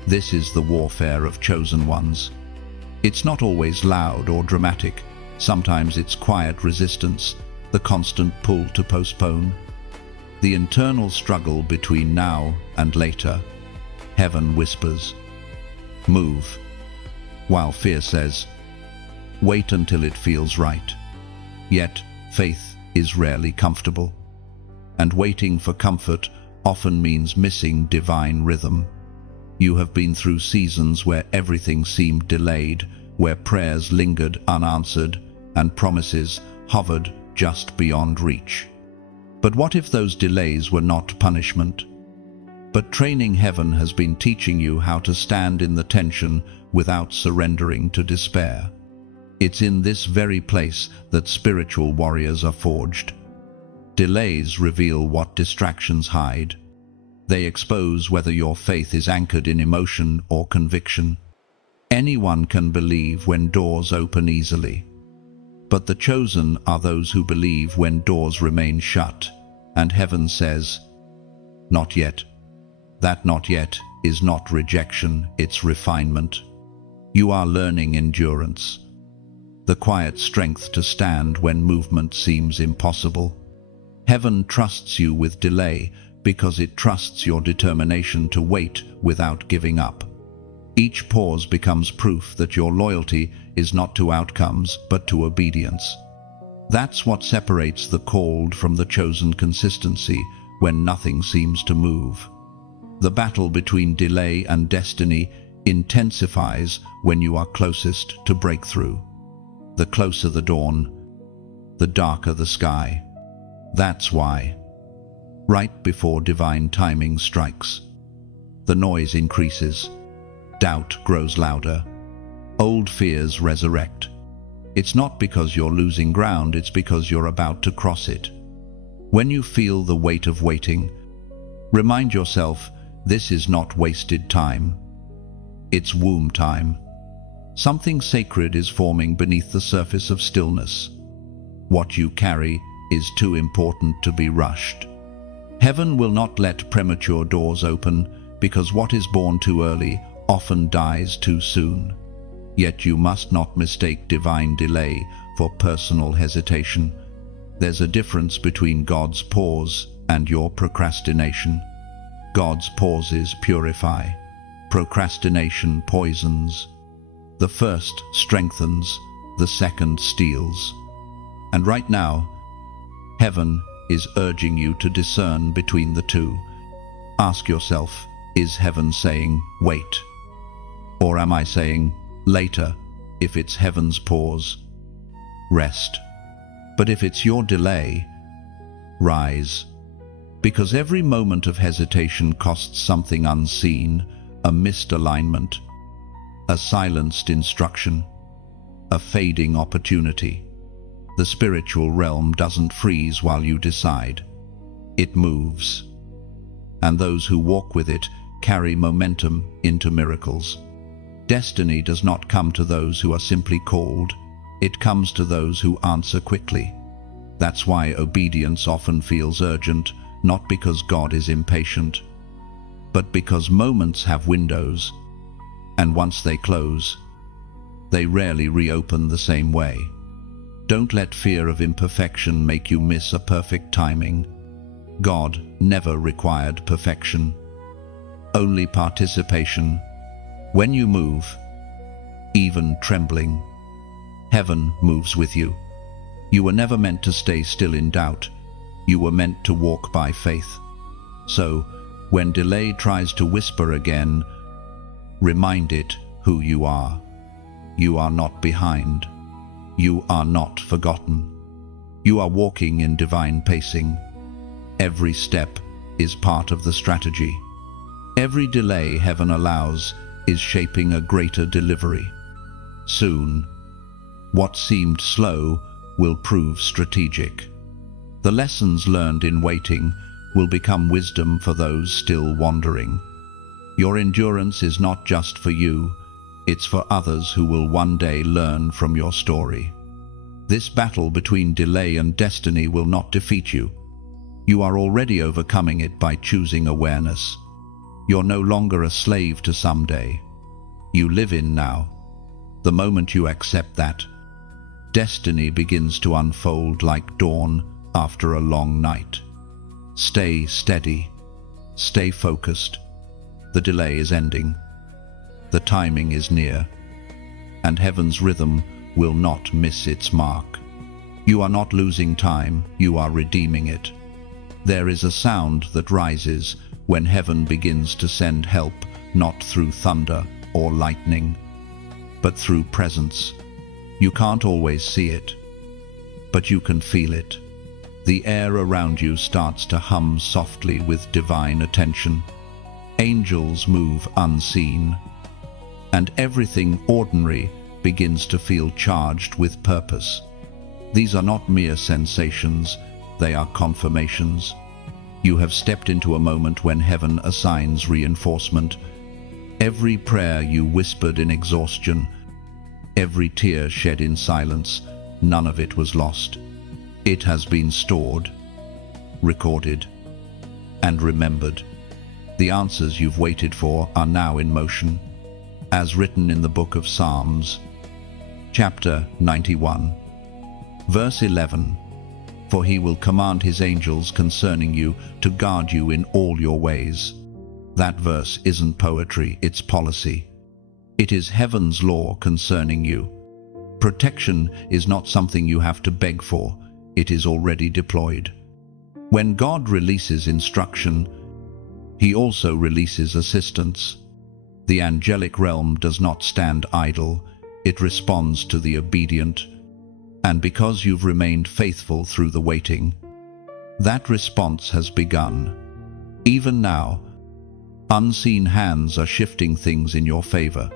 This is the warfare of chosen ones. It's not always loud or dramatic. Sometimes it's quiet resistance, the constant pull to postpone, the internal struggle between now and later. Heaven whispers, "Move," while fear says, "Wait until it feels right." Yet, faith is rarely comfortable, and waiting for comfort often means missing divine rhythm. You have been through seasons where everything seemed delayed, where prayers lingered unanswered and promises hovered just beyond reach. But what if those delays were not punishment, but training? Heaven has been teaching you how to stand in the tension without surrendering to despair. It's in this very place that spiritual warriors are forged. Delays reveal what distractions hide. They expose whether your faith is anchored in emotion or conviction. Anyone can believe when doors open easily, but the chosen are those who believe when doors remain shut, and heaven says, "Not yet." That "not yet" is not rejection, it's refinement. You are learning endurance, the quiet strength to stand when movement seems impossible. Heaven trusts you with delay because it trusts your determination to wait without giving up. Each pause becomes proof that your loyalty is not to outcomes but to obedience. That's what separates the called from the chosen: consistency when nothing seems to move. The battle between delay and destiny intensifies when you are closest to breakthrough. The closer the dawn, the darker the sky. That's why, right before divine timing strikes, the noise increases, doubt grows louder, old fears resurrect. It's not because you're losing ground, it's because you're about to cross it. When you feel the weight of waiting, remind yourself this is not wasted time. It's womb time. Something sacred is forming beneath the surface of stillness. What you carry is too important to be rushed. Heaven will not let premature doors open, because what is born too early often dies too soon. Yet you must not mistake divine delay for personal hesitation. There's a difference between God's pause and your procrastination. God's pauses purify. Procrastination poisons. The first strengthens, the second steals. And right now, heaven is urging you to discern between the two. Ask yourself, is heaven saying, wait? Or am I saying, later? If it's heaven's pause, rest. But if it's your delay, rise. Because every moment of hesitation costs something unseen: a missed alignment, a silenced instruction, a fading opportunity. The spiritual realm doesn't freeze while you decide. It moves. And those who walk with it carry momentum into miracles. Destiny does not come to those who are simply called. It comes to those who answer quickly. That's why obedience often feels urgent, not because God is impatient, but because moments have windows, and once they close, they rarely reopen the same way. Don't let fear of imperfection make you miss a perfect timing. God never required perfection, only participation. When you move, even trembling, heaven moves with you. You were never meant to stay still in doubt. You were meant to walk by faith. So, when delay tries to whisper again, remind it who you are. You are not behind. You are not forgotten. You are walking in divine pacing. Every step is part of the strategy. Every delay heaven allows is shaping a greater delivery. Soon, what seemed slow will prove strategic. The lessons learned in waiting will become wisdom for those still wandering. Your endurance is not just for you, it's for others who will one day learn from your story. This battle between delay and destiny will not defeat you. You are already overcoming it by choosing awareness. You're no longer a slave to someday. You live in now. The moment you accept that, destiny begins to unfold like dawn after a long night. Stay steady. Stay focused. The delay is ending. The timing is near. And heaven's rhythm will not miss its mark. You are not losing time, you are redeeming it. There is a sound that rises when heaven begins to send help, not through thunder or lightning, but through presence. You can't always see it, but you can feel it. The air around you starts to hum softly with divine attention. Angels move unseen, and everything ordinary begins to feel charged with purpose. These are not mere sensations, they are confirmations. You have stepped into a moment when heaven assigns reinforcement. Every prayer you whispered in exhaustion, every tear shed in silence, none of it was lost. It has been stored, recorded, and remembered. The answers you've waited for are now in motion, as written in the book of Psalms, chapter 91, verse 11. For he will command his angels concerning you to guard you in all your ways. That verse isn't poetry, it's policy. It is heaven's law concerning you. Protection is not something you have to beg for, it is already deployed. When God releases instruction, he also releases assistance. The angelic realm does not stand idle, it responds to the obedient. And because you've remained faithful through the waiting, that response has begun. Even now, unseen hands are shifting things in your favor.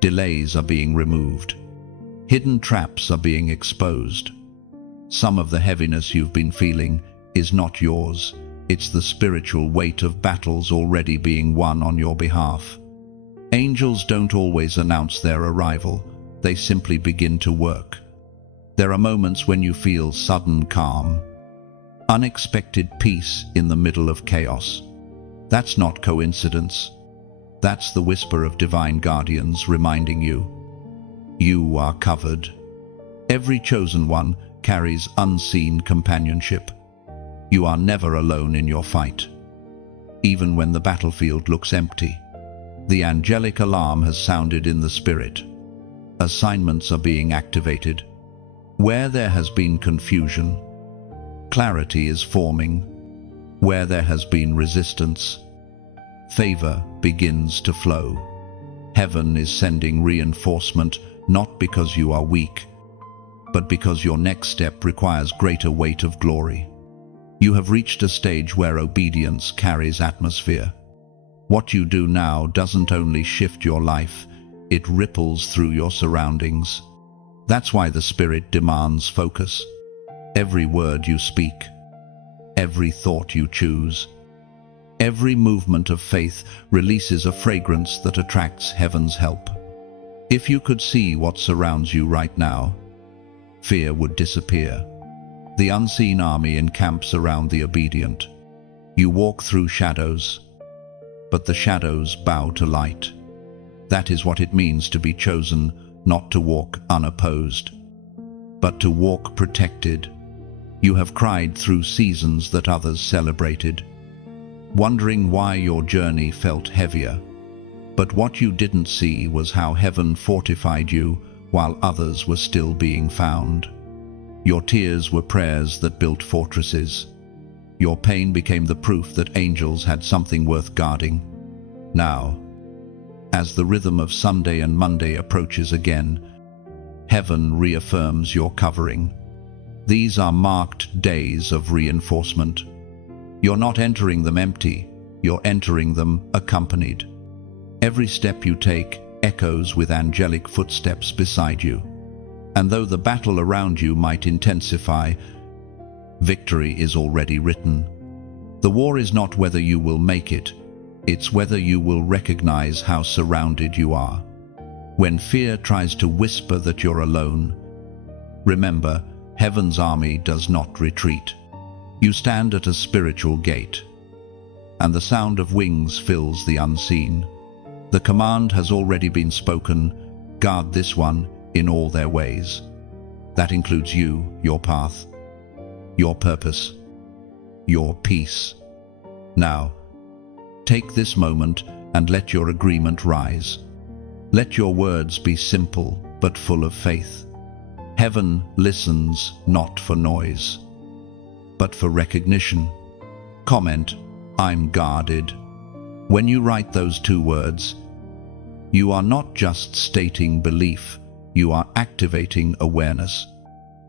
Delays are being removed. Hidden traps are being exposed. Some of the heaviness you've been feeling is not yours. It's the spiritual weight of battles already being won on your behalf. Angels don't always announce their arrival. They simply begin to work. There are moments when you feel sudden calm, unexpected peace in the middle of chaos. That's not coincidence. That's the whisper of divine guardians reminding you, you are covered. Every chosen one carries unseen companionship. You are never alone in your fight. Even when the battlefield looks empty, the angelic alarm has sounded in the spirit. Assignments are being activated. Where there has been confusion, clarity is forming. Where there has been resistance, favor begins to flow. Heaven is sending reinforcement not because you are weak, but because your next step requires greater weight of glory. You have reached a stage where obedience carries atmosphere. What you do now doesn't only shift your life, it ripples through your surroundings. That's why the Spirit demands focus. Every word you speak, every thought you choose, every movement of faith releases a fragrance that attracts heaven's help. If you could see what surrounds you right now, fear would disappear. The unseen army encamps around the obedient. You walk through shadows, but the shadows bow to light. That is what it means to be chosen, not to walk unopposed, but to walk protected. You have cried through seasons that others celebrated, wondering why your journey felt heavier. But what you didn't see was how heaven fortified you while others were still being found. Your tears were prayers that built fortresses. Your pain became the proof that angels had something worth guarding. Now, as the rhythm of Sunday and Monday approaches again, heaven reaffirms your covering. These are marked days of reinforcement. You're not entering them empty, you're entering them accompanied. Every step you take echoes with angelic footsteps beside you. And though the battle around you might intensify, victory is already written. The war is not whether you will make it, it's whether you will recognize how surrounded you are. When fear tries to whisper that you're alone, Remember, heaven's army does not retreat. You stand at a spiritual gate, and the sound of wings fills the unseen. The command has already been spoken: guard this one in all their ways. That includes you, your path, your purpose, your peace. Now, take this moment and let your agreement rise. Let your words be simple but full of faith. Heaven listens not for noise, but for recognition. Comment, "I'm guarded." When you write those 2 words, you are not just stating belief, you are activating awareness.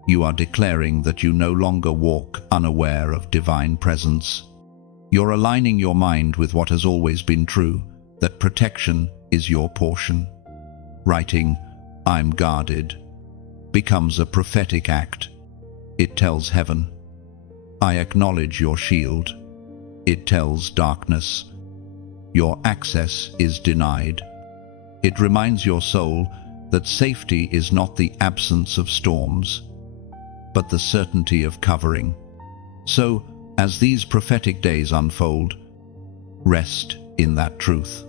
You are declaring that you no longer walk unaware of divine presence. You're aligning your mind with what has always been true, that protection is your portion. Writing, "I'm guarded," becomes a prophetic act. It tells heaven, "I acknowledge your shield." It tells darkness, "Your access is denied." It reminds your soul that safety is not the absence of storms, but the certainty of covering. So, as these prophetic days unfold, rest in that truth.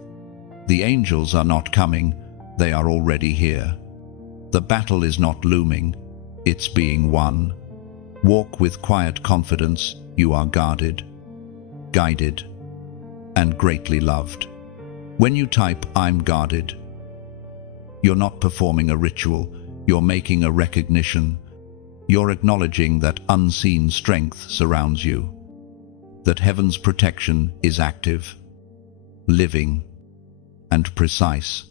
The angels are not coming, they are already here. The battle is not looming, it's being won. Walk with quiet confidence. You are guarded, guided, and greatly loved. When you type, "I'm guarded," you're not performing a ritual, you're making a recognition. You're acknowledging that unseen strength surrounds you, that heaven's protection is active, living, and precise.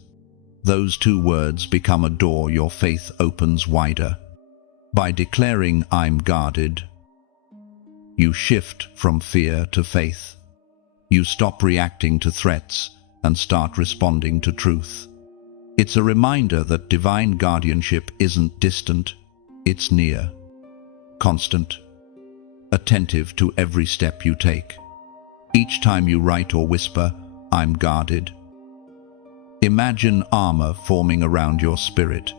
Those 2 words become a door your faith opens wider. By declaring, "I'm guarded," you shift from fear to faith. You stop reacting to threats and start responding to truth. It's a reminder that divine guardianship isn't distant, it's near, constant, attentive to every step you take. Each time you write or whisper, "I'm guarded," imagine armor forming around your spirit.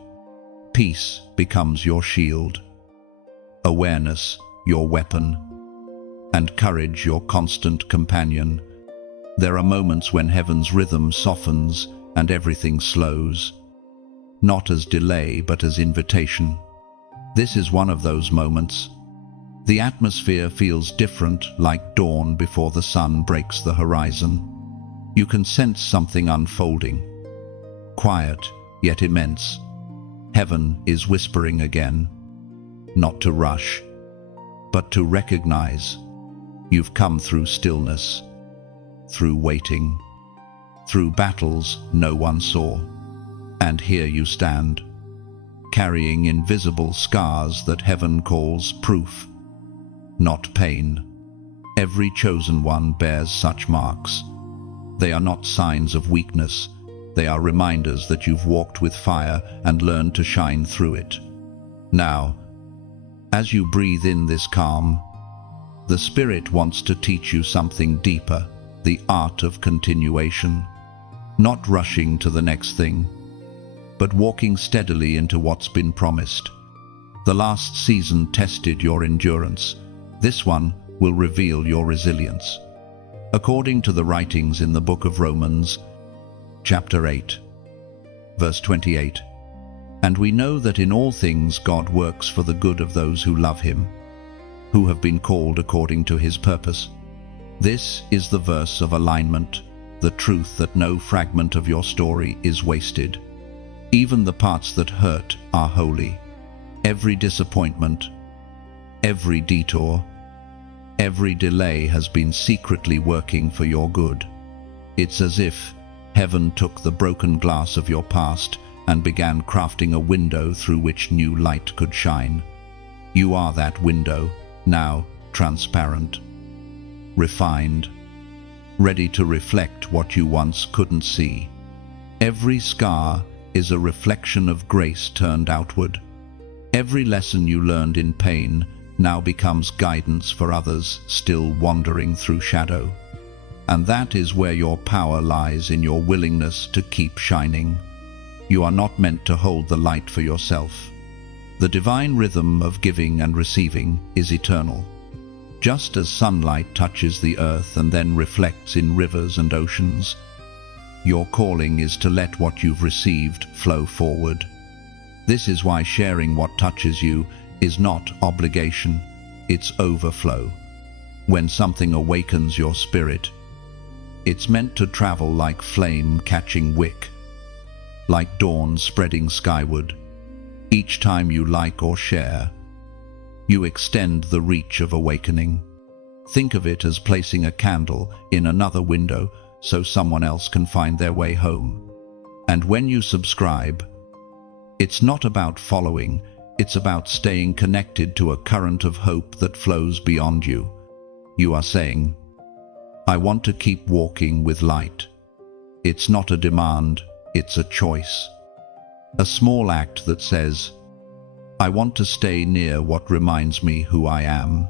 Peace becomes your shield, awareness your weapon, and courage your constant companion. There are moments when heaven's rhythm softens and everything slows, not as delay but as invitation. This is one of those moments. The atmosphere feels different, like dawn before the sun breaks the horizon. You can sense something unfolding, quiet yet immense. Heaven is whispering again, not to rush, but to recognize. You've come through stillness, through waiting, through battles no one saw, and here you stand, carrying invisible scars that heaven calls proof, not pain. Every chosen one bears such marks. They are not signs of weakness, they are reminders that you've walked with fire and learned to shine through it. Now, as you breathe in this calm, the Spirit wants to teach you something deeper, the art of continuation. Not rushing to the next thing, but walking steadily into what's been promised. The last season tested your endurance. This one will reveal your resilience. According to the writings in the book of Romans, chapter 8, verse 28, "And we know that in all things God works for the good of those who love him, who have been called according to his purpose." This is the verse of alignment, the truth that no fragment of your story is wasted. Even the parts that hurt are holy. Every disappointment, every detour, every delay has been secretly working for your good. It's as if heaven took the broken glass of your past and began crafting a window through which new light could shine. You are that window, now transparent, refined, ready to reflect what you once couldn't see. Every scar is a reflection of grace turned outward. Every lesson you learned in pain now becomes guidance for others still wandering through shadow. And that is where your power lies, in your willingness to keep shining. You are not meant to hold the light for yourself. The divine rhythm of giving and receiving is eternal. Just as sunlight touches the earth and then reflects in rivers and oceans, your calling is to let what you've received flow forward. This is why sharing what touches you is not obligation, it's overflow. When something awakens your spirit, it's meant to travel like flame catching wick, like dawn spreading skyward. Each time you like or share, you extend the reach of awakening. Think of it as placing a candle in another window so someone else can find their way home. And when you subscribe, it's not about following, it's about staying connected to a current of hope that flows beyond you. You are saying, I want to keep walking with light. It's not a demand, it's a choice. A small act that says, I want to stay near what reminds me who I am.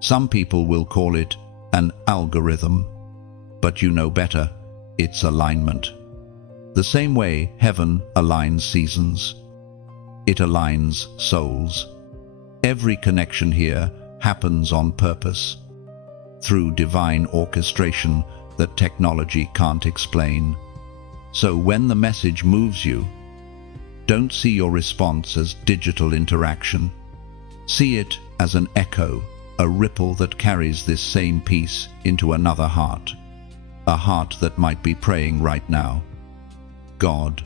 Some people will call it an algorithm, but you know better, it's alignment. The same way heaven aligns seasons, it aligns souls. Every connection here happens on purpose, through divine orchestration that technology can't explain. So when the message moves you, don't see your response as digital interaction. See it as an echo, a ripple that carries this same peace into another heart, a heart that might be praying right now. God,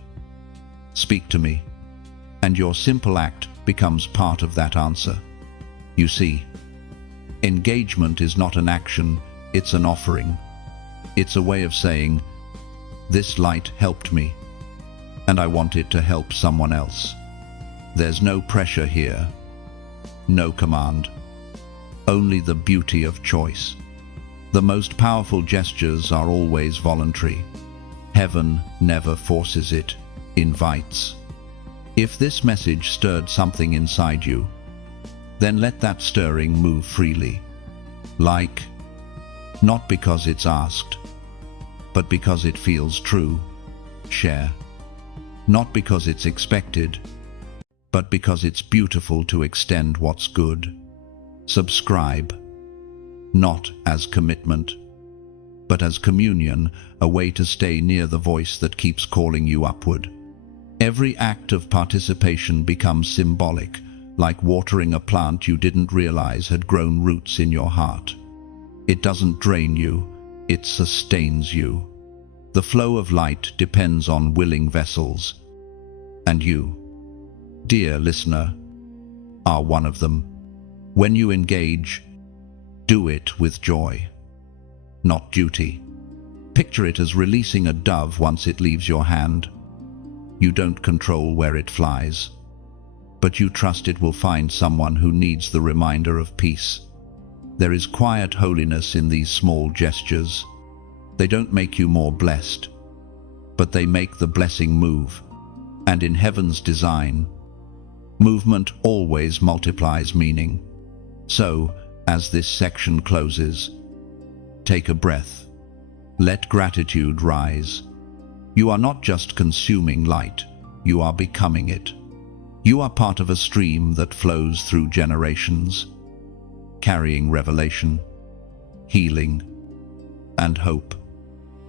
speak to me. And your simple act becomes part of that answer. You see, engagement is not an action, it's an offering. It's a way of saying, this light helped me, and I want it to help someone else. There's no pressure here, no command, only the beauty of choice. The most powerful gestures are always voluntary. Heaven never forces it, invites. If this message stirred something inside you, then let that stirring move freely. Like, not because it's asked, but because it feels true. Share. Not because it's expected, but because it's beautiful to extend what's good. Subscribe. Not as commitment, but as communion, a way to stay near the voice that keeps calling you upward. Every act of participation becomes symbolic, like watering a plant you didn't realize had grown roots in your heart. It doesn't drain you, it sustains you. The flow of light depends on willing vessels. And you, dear listener, are one of them. When you engage, do it with joy, not duty. Picture it as releasing a dove once it leaves your hand. You don't control where it flies, but you trust it will find someone who needs the reminder of peace. There is quiet holiness in these small gestures. They don't make you more blessed, but they make the blessing move. And in heaven's design, movement always multiplies meaning. So, as this section closes, take a breath. Let gratitude rise. You are not just consuming light, you are becoming it. You are part of a stream that flows through generations, carrying revelation, healing, and hope.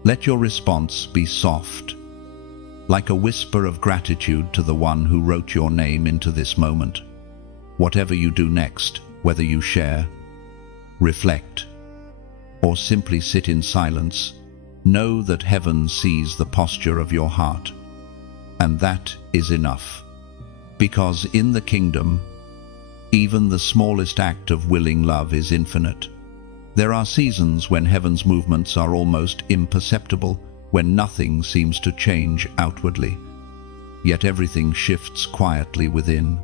Let your response be soft, like a whisper of gratitude to the one who wrote your name into this moment. Whatever you do next, whether you share, reflect, or simply sit in silence, know that heaven sees the posture of your heart. And that is enough. Because in the kingdom, even the smallest act of willing love is infinite. There are seasons when heaven's movements are almost imperceptible, when nothing seems to change outwardly, yet everything shifts quietly within.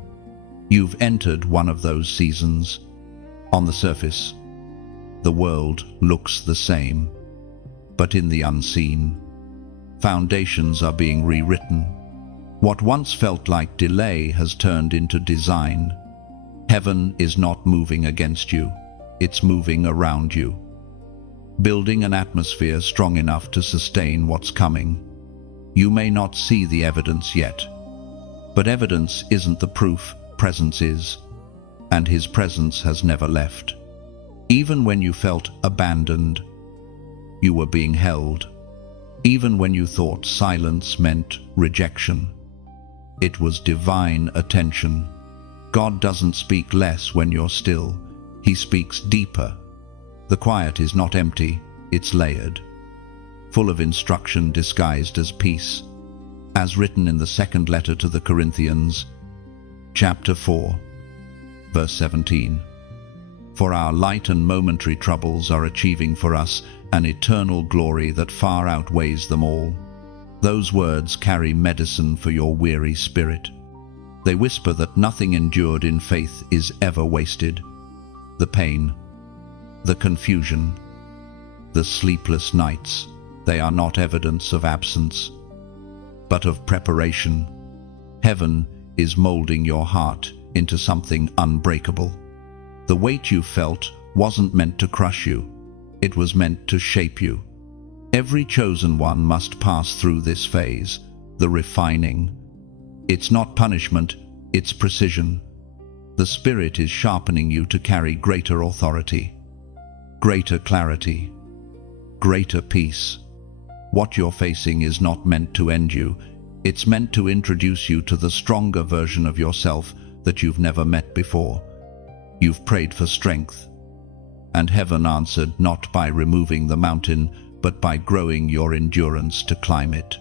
You've entered one of those seasons. On the surface, the world looks the same, but in the unseen, foundations are being rewritten. What once felt like delay has turned into design. Heaven is not moving against you, it's moving around you, building an atmosphere strong enough to sustain what's coming. You may not see the evidence yet, but evidence isn't the proof, presence is, and his presence has never left. Even when you felt abandoned, you were being held. Even when you thought silence meant rejection, it was divine attention. God doesn't speak less when you're still. He speaks deeper. The quiet is not empty, it's layered, full of instruction disguised as peace, as written in the second letter to the Corinthians, chapter 4, verse 17. For our light and momentary troubles are achieving for us an eternal glory that far outweighs them all. Those words carry medicine for your weary spirit. They whisper that nothing endured in faith is ever wasted. The pain, the confusion, the sleepless nights, they are not evidence of absence, but of preparation. Heaven is molding your heart into something unbreakable. The weight you felt wasn't meant to crush you. It was meant to shape you. Every chosen one must pass through this phase, the refining. It's not punishment, it's precision. The Spirit is sharpening you to carry greater authority, greater clarity, greater peace. What you're facing is not meant to end you. It's meant to introduce you to the stronger version of yourself that you've never met before. You've prayed for strength, and heaven answered not by removing the mountain, but by growing your endurance to climb it.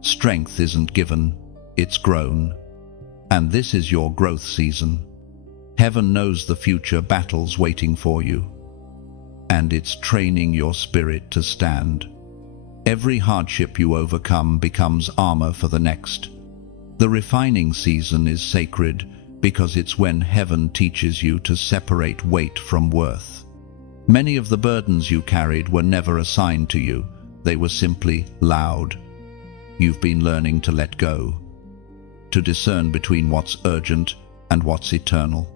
Strength isn't given, it's grown. And this is your growth season. Heaven knows the future battles waiting for you, and it's training your spirit to stand. Every hardship you overcome becomes armor for the next. The refining season is sacred because it's when heaven teaches you to separate weight from worth. Many of the burdens you carried were never assigned to you. They were simply loud. You've been learning to let go, to discern between what's urgent and what's eternal.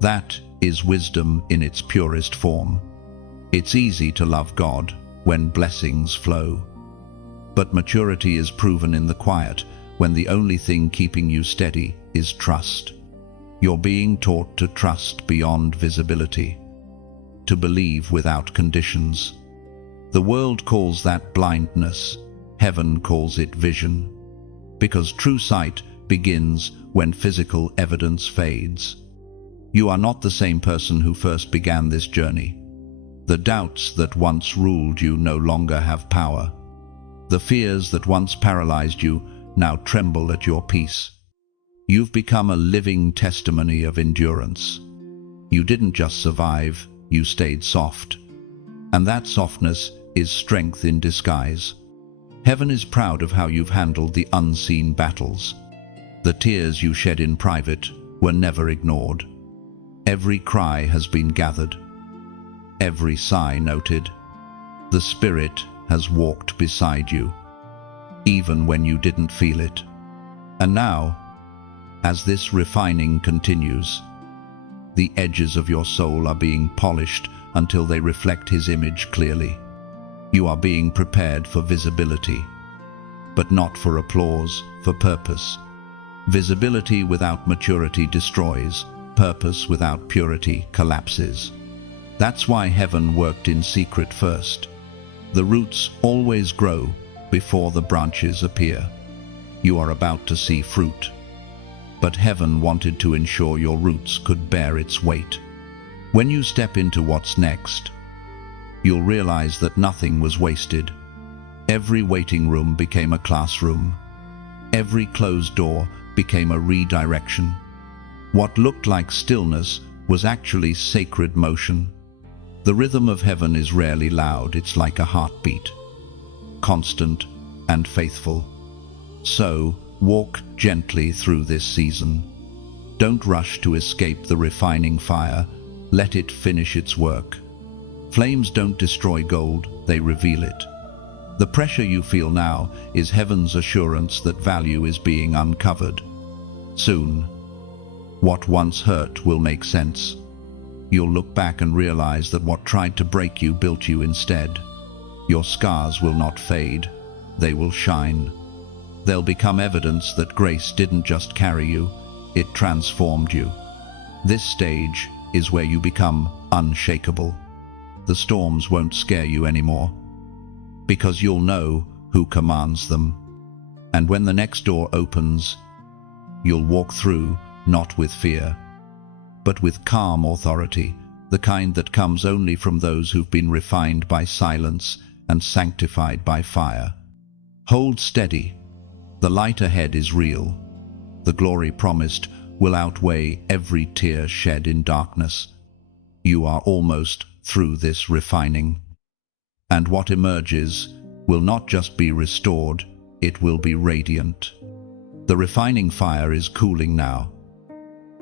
That is wisdom in its purest form. It's easy to love God when blessings flow, but maturity is proven in the quiet, when the only thing keeping you steady is trust. You're being taught to trust beyond visibility, to believe without conditions. The world calls that blindness. Heaven calls it vision, because true sight begins when physical evidence fades. You are not the same person who first began this journey. The doubts that once ruled you no longer have power. The fears that once paralyzed you now tremble at your peace. You've become a living testimony of endurance. You didn't just survive, you stayed soft. And that softness is strength in disguise. Heaven is proud of how you've handled the unseen battles. The tears you shed in private were never ignored. Every cry has been gathered, every sigh noted. The Spirit has walked beside you, even when you didn't feel it. And now, as this refining continues, the edges of your soul are being polished until they reflect His image clearly. You are being prepared for visibility, but not for applause, for purpose. Visibility without maturity destroys. Purpose without purity collapses. That's why heaven worked in secret first. The roots always grow before the branches appear. You are about to see fruit, but heaven wanted to ensure your roots could bear its weight. When you step into what's next, you'll realize that nothing was wasted. Every waiting room became a classroom. Every closed door became a redirection. What looked like stillness was actually sacred motion. The rhythm of heaven is rarely loud, it's like a heartbeat, constant and faithful. So, walk gently through this season. Don't rush to escape the refining fire, let it finish its work. Flames don't destroy gold, they reveal it. The pressure you feel now is heaven's assurance that value is being uncovered. Soon, what once hurt will make sense. You'll look back and realize that what tried to break you built you instead. Your scars will not fade, they will shine. They'll become evidence that grace didn't just carry you, it transformed you. This stage is where you become unshakable. The storms won't scare you anymore, because you'll know who commands them. And when the next door opens, you'll walk through, not with fear, but with calm authority, the kind that comes only from those who've been refined by silence and sanctified by fire. Hold steady. The light ahead is real. The glory promised will outweigh every tear shed in darkness. You are almost through this refining. And what emerges will not just be restored, it will be radiant. The refining fire is cooling now,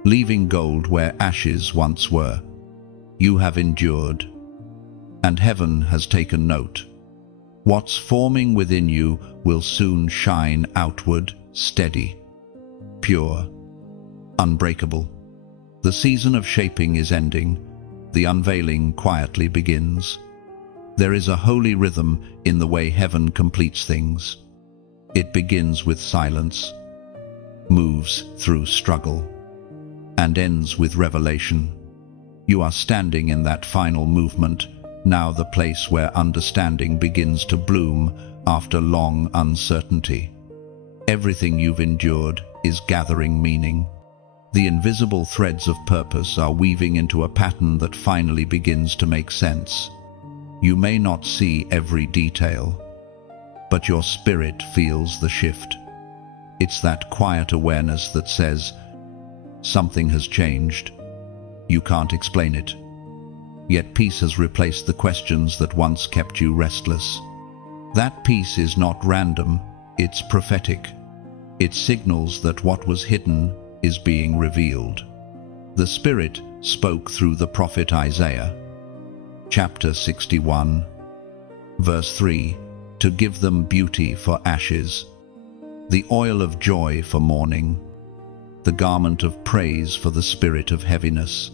leaving gold where ashes once were. You have endured, and heaven has taken note. What's forming within you will soon shine outward, steady, pure, unbreakable. The season of shaping is ending. The unveiling quietly begins. There is a holy rhythm in the way heaven completes things. It begins with silence, moves through struggle, and ends with revelation. You are standing in that final movement, now the place where understanding begins to bloom after long uncertainty. Everything you've endured is gathering meaning. The invisible threads of purpose are weaving into a pattern that finally begins to make sense. You may not see every detail, but your spirit feels the shift. It's that quiet awareness that says, something has changed. You can't explain it. Yet peace has replaced the questions that once kept you restless. That peace is not random, it's prophetic. It signals that what was hidden is being revealed. The Spirit spoke through the prophet Isaiah, chapter 61, verse 3, to give them beauty for ashes, the oil of joy for mourning, the garment of praise for the spirit of heaviness.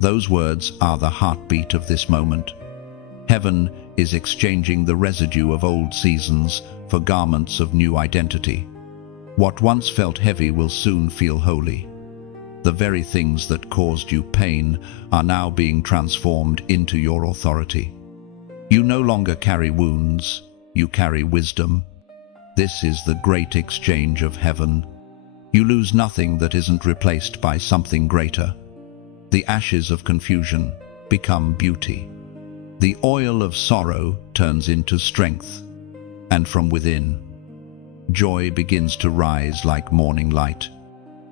Those words are the heartbeat of this moment. Heaven is exchanging the residue of old seasons for garments of new identity. What once felt heavy will soon feel holy. The very things that caused you pain are now being transformed into your authority. You no longer carry wounds, you carry wisdom. This is the great exchange of heaven. You lose nothing that isn't replaced by something greater. The ashes of confusion become beauty. The oil of sorrow turns into strength, and from within, joy begins to rise like morning light.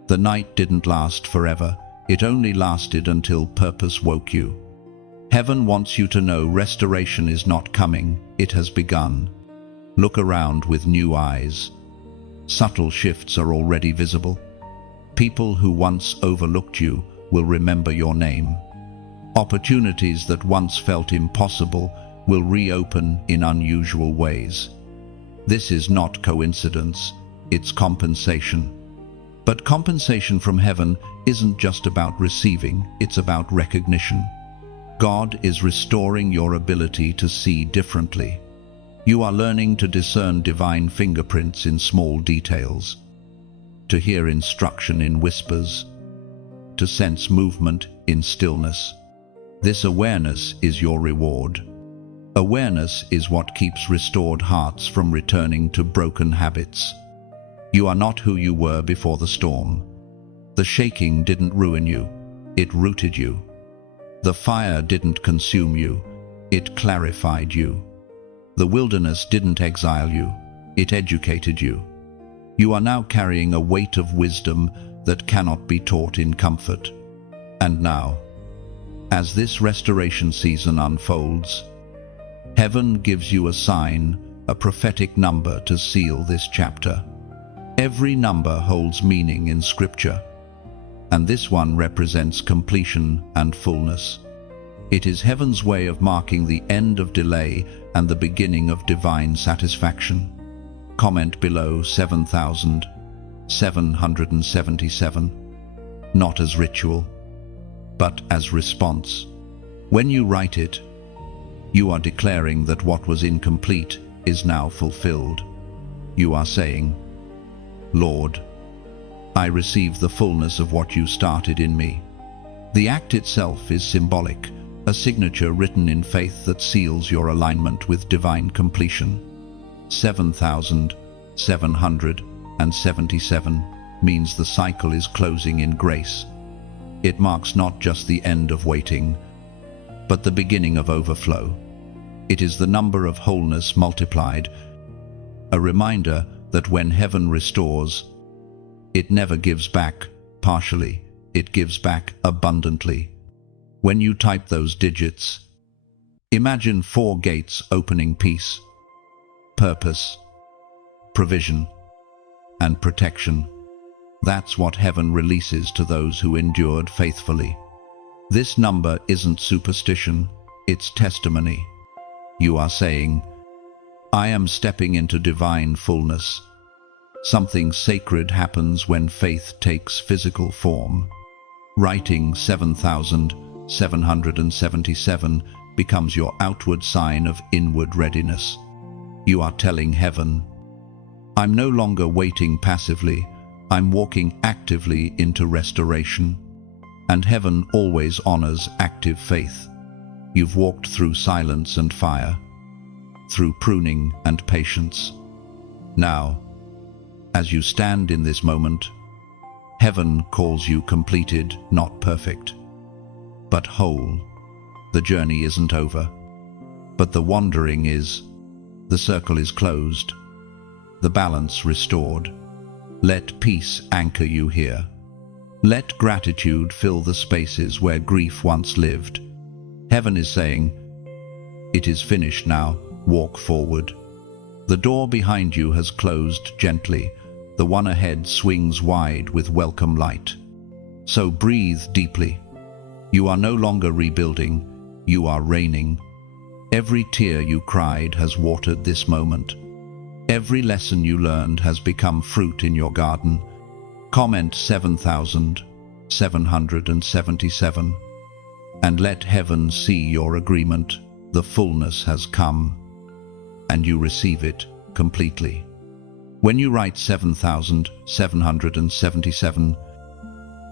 The night didn't last forever, it only lasted until purpose woke you. Heaven wants you to know restoration is not coming, it has begun. Look around with new eyes. Subtle shifts are already visible. People who once overlooked you will remember your name. Opportunities that once felt impossible will reopen in unusual ways. This is not coincidence, it's compensation. But compensation from heaven isn't just about receiving, it's about recognition. God is restoring your ability to see differently. You are learning to discern divine fingerprints in small details, to hear instruction in whispers, to sense movement in stillness. This awareness is your reward. Awareness is what keeps restored hearts from returning to broken habits. You are not who you were before the storm. The shaking didn't ruin you, it rooted you. The fire didn't consume you, it clarified you. The wilderness didn't exile you, it educated you. You are now carrying a weight of wisdom that cannot be taught in comfort. And now, as this restoration season unfolds, heaven gives you a sign, a prophetic number to seal this chapter. Every number holds meaning in Scripture, and this one represents completion and fullness. It is heaven's way of marking the end of delay and the beginning of divine satisfaction. Comment below 7,777. Not as ritual, but as response. When you write it, you are declaring that what was incomplete is now fulfilled. You are saying, Lord, I receive the fullness of what you started in me. The act itself is symbolic, a signature written in faith that seals your alignment with divine completion. 7,777 means the cycle is closing in grace. It marks not just the end of waiting, but the beginning of overflow. It is the number of wholeness multiplied, a reminder that when heaven restores, it never gives back partially, it gives back abundantly. When you type those digits, imagine 4 gates opening: peace, purpose, provision, and protection. That's what heaven releases to those who endured faithfully. This number isn't superstition, it's testimony. You are saying, I am stepping into divine fullness. Something sacred happens when faith takes physical form. Writing 7,777 becomes your outward sign of inward readiness. You are telling heaven, I'm no longer waiting passively, I'm walking actively into restoration. And heaven always honors active faith. You've walked through silence and fire, through pruning and patience. Now, as you stand in this moment, heaven calls you completed, not perfect, but whole. The journey isn't over, but the wandering is. The circle is closed, the balance restored. Let peace anchor you here. Let gratitude fill the spaces where grief once lived. Heaven is saying, it is finished now, walk forward. The door behind you has closed gently, the one ahead swings wide with welcome light. So breathe deeply. You are no longer rebuilding, you are reigning. Every tear you cried has watered this moment. Every lesson you learned has become fruit in your garden. Comment 7,777 and let heaven see your agreement. The fullness has come, and you receive it completely. When you write 7,777,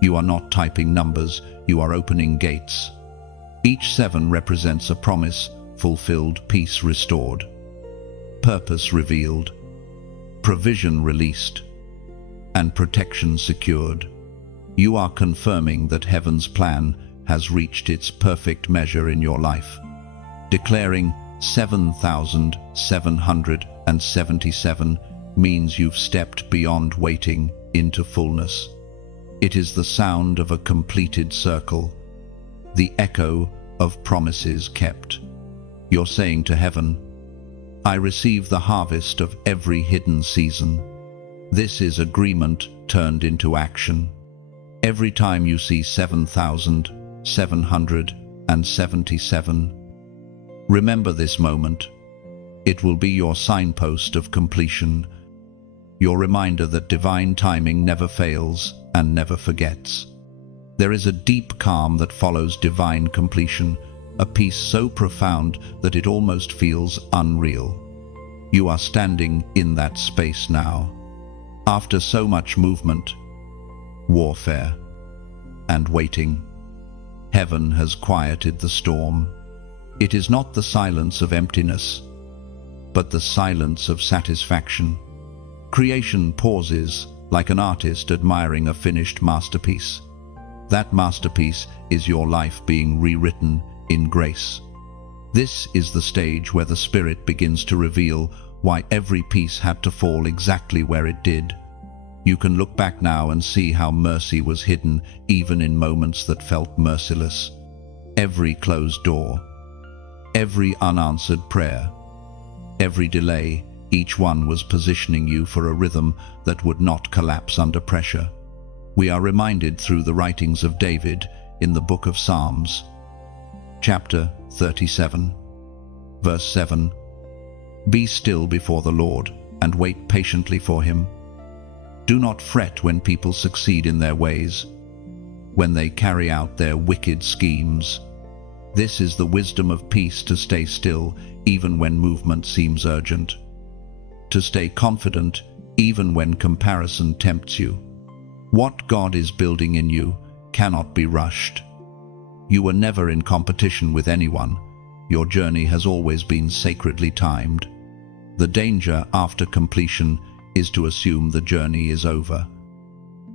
you are not typing numbers, you are opening gates. Each 7 represents a promise fulfilled, peace restored, purpose revealed, provision released, and protection secured. You are confirming that heaven's plan has reached its perfect measure in your life. Declaring 7,777 means you've stepped beyond waiting into fullness. It is the sound of a completed circle, the echo of promises kept. You're saying to heaven, I receive the harvest of every hidden season. This is agreement turned into action. Every time you see 7,777, remember this moment. It will be your signpost of completion, your reminder that divine timing never fails and never forgets. There is a deep calm that follows divine completion, a peace so profound that it almost feels unreal. You are standing in that space now. After so much movement, warfare, and waiting, heaven has quieted the storm. It is not the silence of emptiness, but the silence of satisfaction. Creation pauses like an artist admiring a finished masterpiece. That masterpiece is your life being rewritten in grace. This is the stage where the Spirit begins to reveal why every piece had to fall exactly where it did. You can look back now and see how mercy was hidden even in moments that felt merciless. Every closed door, every unanswered prayer, every delay, each one was positioning you for a rhythm that would not collapse under pressure. We are reminded through the writings of David in the book of Psalms, chapter 37, verse 7, Be still before the Lord and wait patiently for him. Do not fret when people succeed in their ways, when they carry out their wicked schemes. This is the wisdom of peace, to stay still even when movement seems urgent, to stay confident even when comparison tempts you, What God is building in you cannot be rushed. You were never in competition with anyone. Your journey has always been sacredly timed. The danger after completion is to assume the journey is over,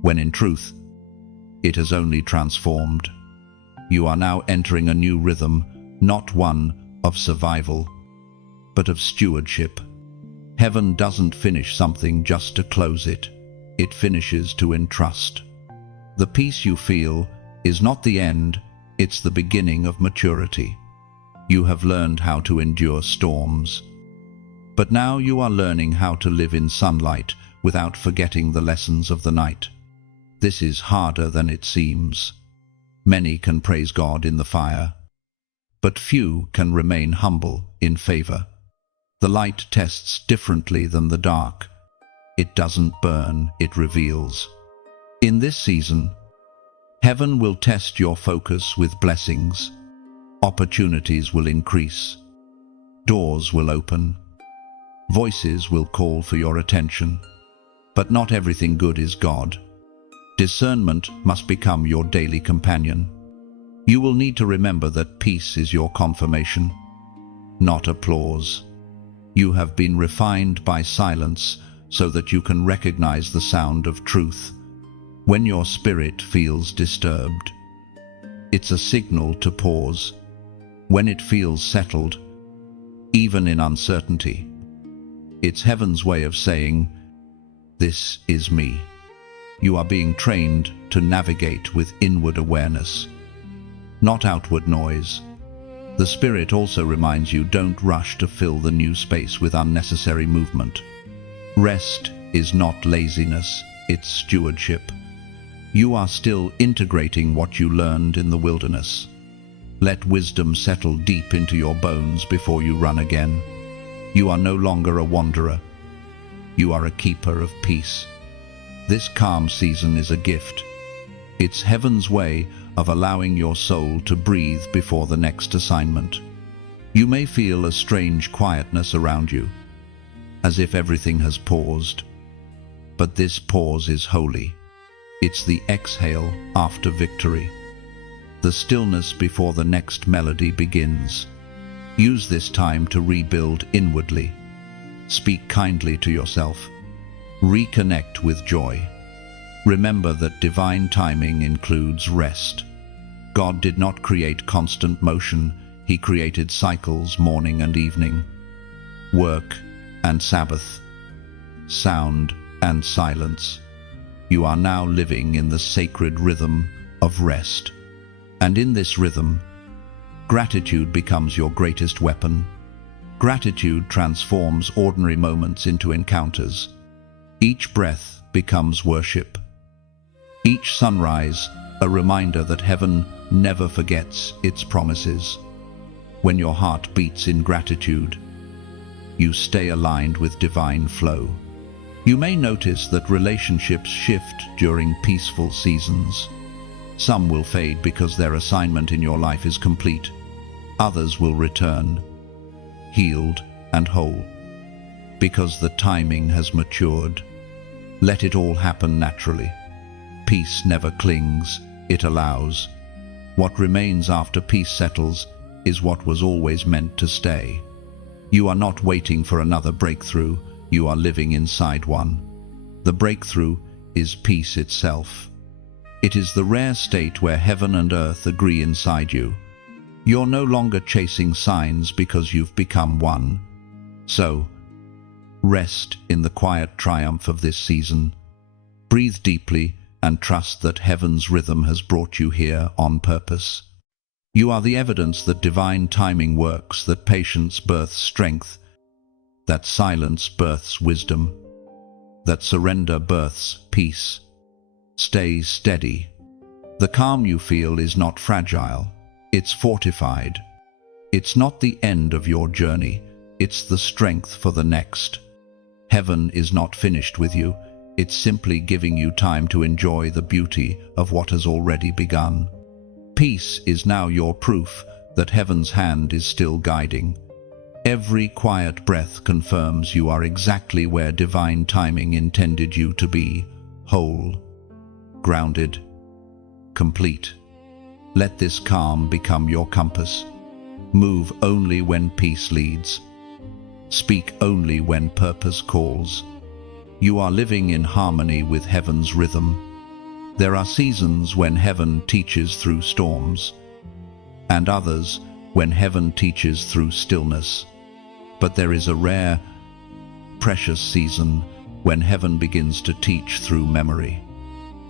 when in truth, it has only transformed. You are now entering a new rhythm, not one of survival, but of stewardship. Heaven doesn't finish something just to close it. It finishes to entrust. The peace you feel is not the end, it's the beginning of maturity. You have learned how to endure storms. But now you are learning how to live in sunlight without forgetting the lessons of the night. This is harder than it seems. Many can praise God in the fire, but few can remain humble in favor. The light tests differently than the dark. It doesn't burn, it reveals. In this season, heaven will test your focus with blessings. Opportunities will increase. Doors will open. Voices will call for your attention. But not everything good is God. Discernment must become your daily companion. You will need to remember that peace is your confirmation, not applause. You have been refined by silence so that you can recognize the sound of truth. When your spirit feels disturbed, it's a signal to pause. When it feels settled, even in uncertainty, it's heaven's way of saying, "This is me." You are being trained to navigate with inward awareness, not outward noise. The Spirit also reminds you, don't rush to fill the new space with unnecessary movement. Rest is not laziness, it's stewardship. You are still integrating what you learned in the wilderness. Let wisdom settle deep into your bones before you run again. You are no longer a wanderer. You are a keeper of peace. This calm season is a gift. It's heaven's way of allowing your soul to breathe before the next assignment. You may feel a strange quietness around you, as if everything has paused. But this pause is holy. It's the exhale after victory, the stillness before the next melody begins. Use this time to rebuild inwardly. Speak kindly to yourself. Reconnect with joy. Remember that divine timing includes rest. God did not create constant motion. He created cycles, morning and evening, work and Sabbath, sound and silence. You are now living in the sacred rhythm of rest. And in this rhythm, gratitude becomes your greatest weapon. Gratitude transforms ordinary moments into encounters. Each breath becomes worship. Each sunrise, a reminder that heaven never forgets its promises. When your heart beats in gratitude, you stay aligned with divine flow. You may notice that relationships shift during peaceful seasons. Some will fade because their assignment in your life is complete. Others will return, healed and whole, because the timing has matured. Let it all happen naturally. Peace never clings, it allows. What remains after peace settles is what was always meant to stay. You are not waiting for another breakthrough, you are living inside one. The breakthrough is peace itself. It is the rare state where heaven and earth agree inside you. You're no longer chasing signs because you've become one. So, rest in the quiet triumph of this season. Breathe deeply and trust that heaven's rhythm has brought you here on purpose. You are the evidence that divine timing works, that patience births strength, that silence births wisdom, that surrender births peace. Stay steady. The calm you feel is not fragile, it's fortified. It's not the end of your journey, it's the strength for the next. Heaven is not finished with you, it's simply giving you time to enjoy the beauty of what has already begun. Peace is now your proof that heaven's hand is still guiding. Every quiet breath confirms you are exactly where divine timing intended you to be, whole, grounded, complete. Let this calm become your compass. Move only when peace leads. Speak only when purpose calls. You are living in harmony with heaven's rhythm. There are seasons when heaven teaches through storms, and others when heaven teaches through stillness. But there is a rare, precious season when heaven begins to teach through memory.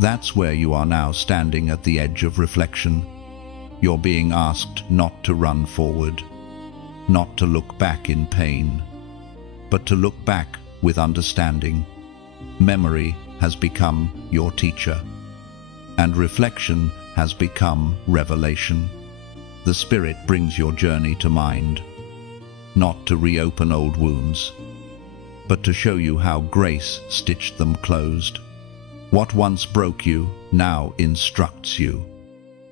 That's where you are now, standing at the edge of reflection. You're being asked not to run forward, not to look back in pain, but to look back with understanding. Memory has become your teacher, and reflection has become revelation. The Spirit brings your journey to mind, not to reopen old wounds, but to show you how grace stitched them closed. What once broke you now instructs you.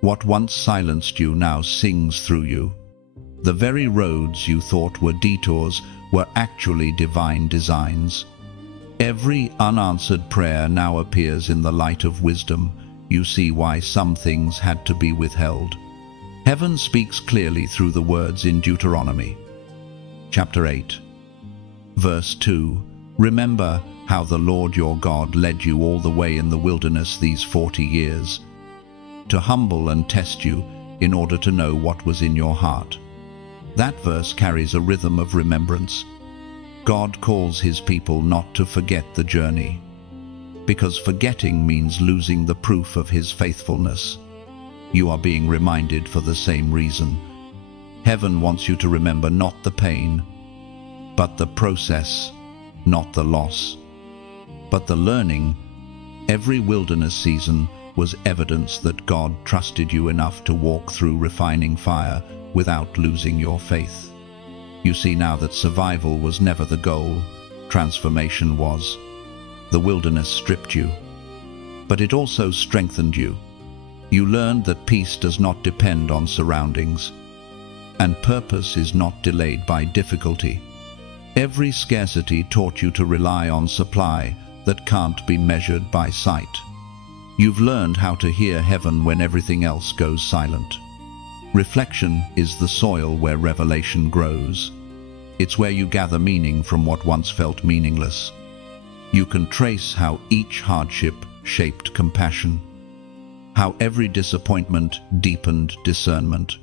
What once silenced you now sings through you. The very roads you thought were detours were actually divine designs. Every unanswered prayer now appears in the light of wisdom. You see why some things had to be withheld. Heaven speaks clearly through the words in Deuteronomy, chapter 8, verse 2. Remember how the Lord your God led you all the way in the wilderness these 40 years, to humble and test you in order to know what was in your heart. That verse carries a rhythm of remembrance. God calls his people not to forget the journey, because forgetting means losing the proof of his faithfulness. You are being reminded for the same reason. Heaven wants you to remember not the pain, but the process, not the loss, but the learning. Every wilderness season was evidence that God trusted you enough to walk through refining fire without losing your faith. You see now that survival was never the goal, transformation was. The wilderness stripped you, but it also strengthened you. You learned that peace does not depend on surroundings, and purpose is not delayed by difficulty. Every scarcity taught you to rely on supply that can't be measured by sight. You've learned how to hear heaven when everything else goes silent. Reflection is the soil where revelation grows. It's where you gather meaning from what once felt meaningless. You can trace how each hardship shaped compassion, how every disappointment deepened discernment.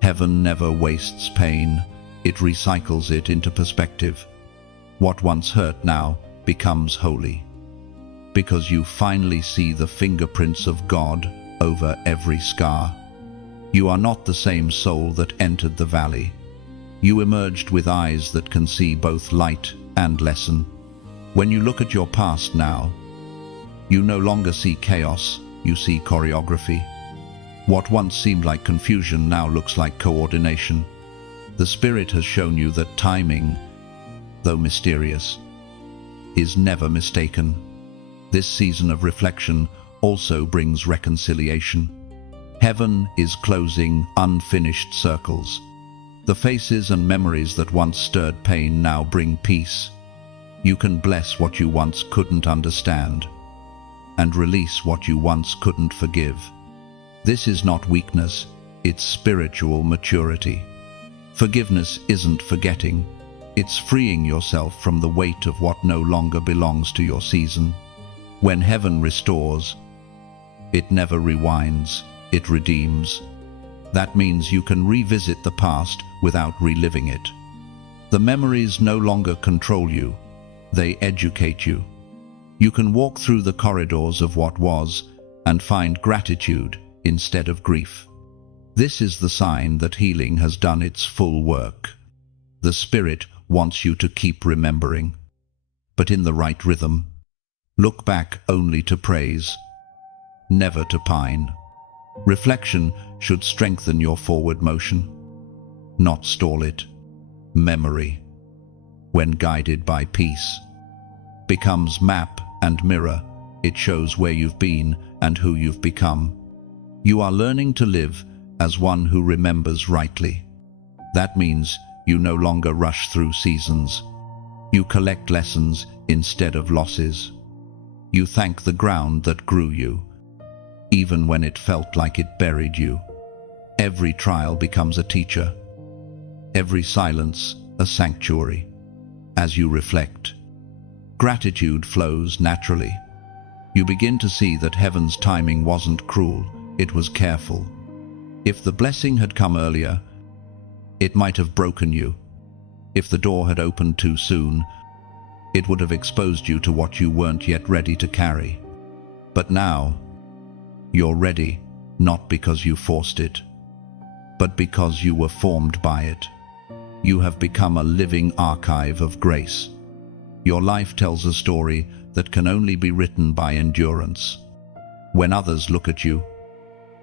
Heaven never wastes pain, it recycles it into perspective. What once hurt now becomes holy, because you finally see the fingerprints of God over every scar. You are not the same soul that entered the valley. You emerged with eyes that can see both light and lesson. When you look at your past now, you no longer see chaos, you see choreography. What once seemed like confusion now looks like coordination. The Spirit has shown you that timing, though mysterious, is never mistaken. This season of reflection also brings reconciliation. Heaven is closing unfinished circles. The faces and memories that once stirred pain now bring peace. You can bless what you once couldn't understand, and release what you once couldn't forgive. This is not weakness, it's spiritual maturity. Forgiveness isn't forgetting, it's freeing yourself from the weight of what no longer belongs to your season. When heaven restores, it never rewinds, it redeems. That means you can revisit the past without reliving it. The memories no longer control you, they educate you. You can walk through the corridors of what was and find gratitude instead of grief. This is the sign that healing has done its full work. The Spirit wants you to keep remembering, but in the right rhythm. Look back only to praise, never to pine. Reflection should strengthen your forward motion, not stall it. Memory, when guided by peace, becomes map and mirror. It shows where you've been and who you've become. You are learning to live as one who remembers rightly. That means you no longer rush through seasons. You collect lessons instead of losses. You thank the ground that grew you, even when it felt like it buried you. Every trial becomes a teacher, every silence a sanctuary. As you reflect, gratitude flows naturally. You begin to see that heaven's timing wasn't cruel, it was careful. If the blessing had come earlier, it might have broken you. If the door had opened too soon, it would have exposed you to what you weren't yet ready to carry. But now, you're ready, not because you forced it, but because you were formed by it. You have become a living archive of grace. Your life tells a story that can only be written by endurance. When others look at you,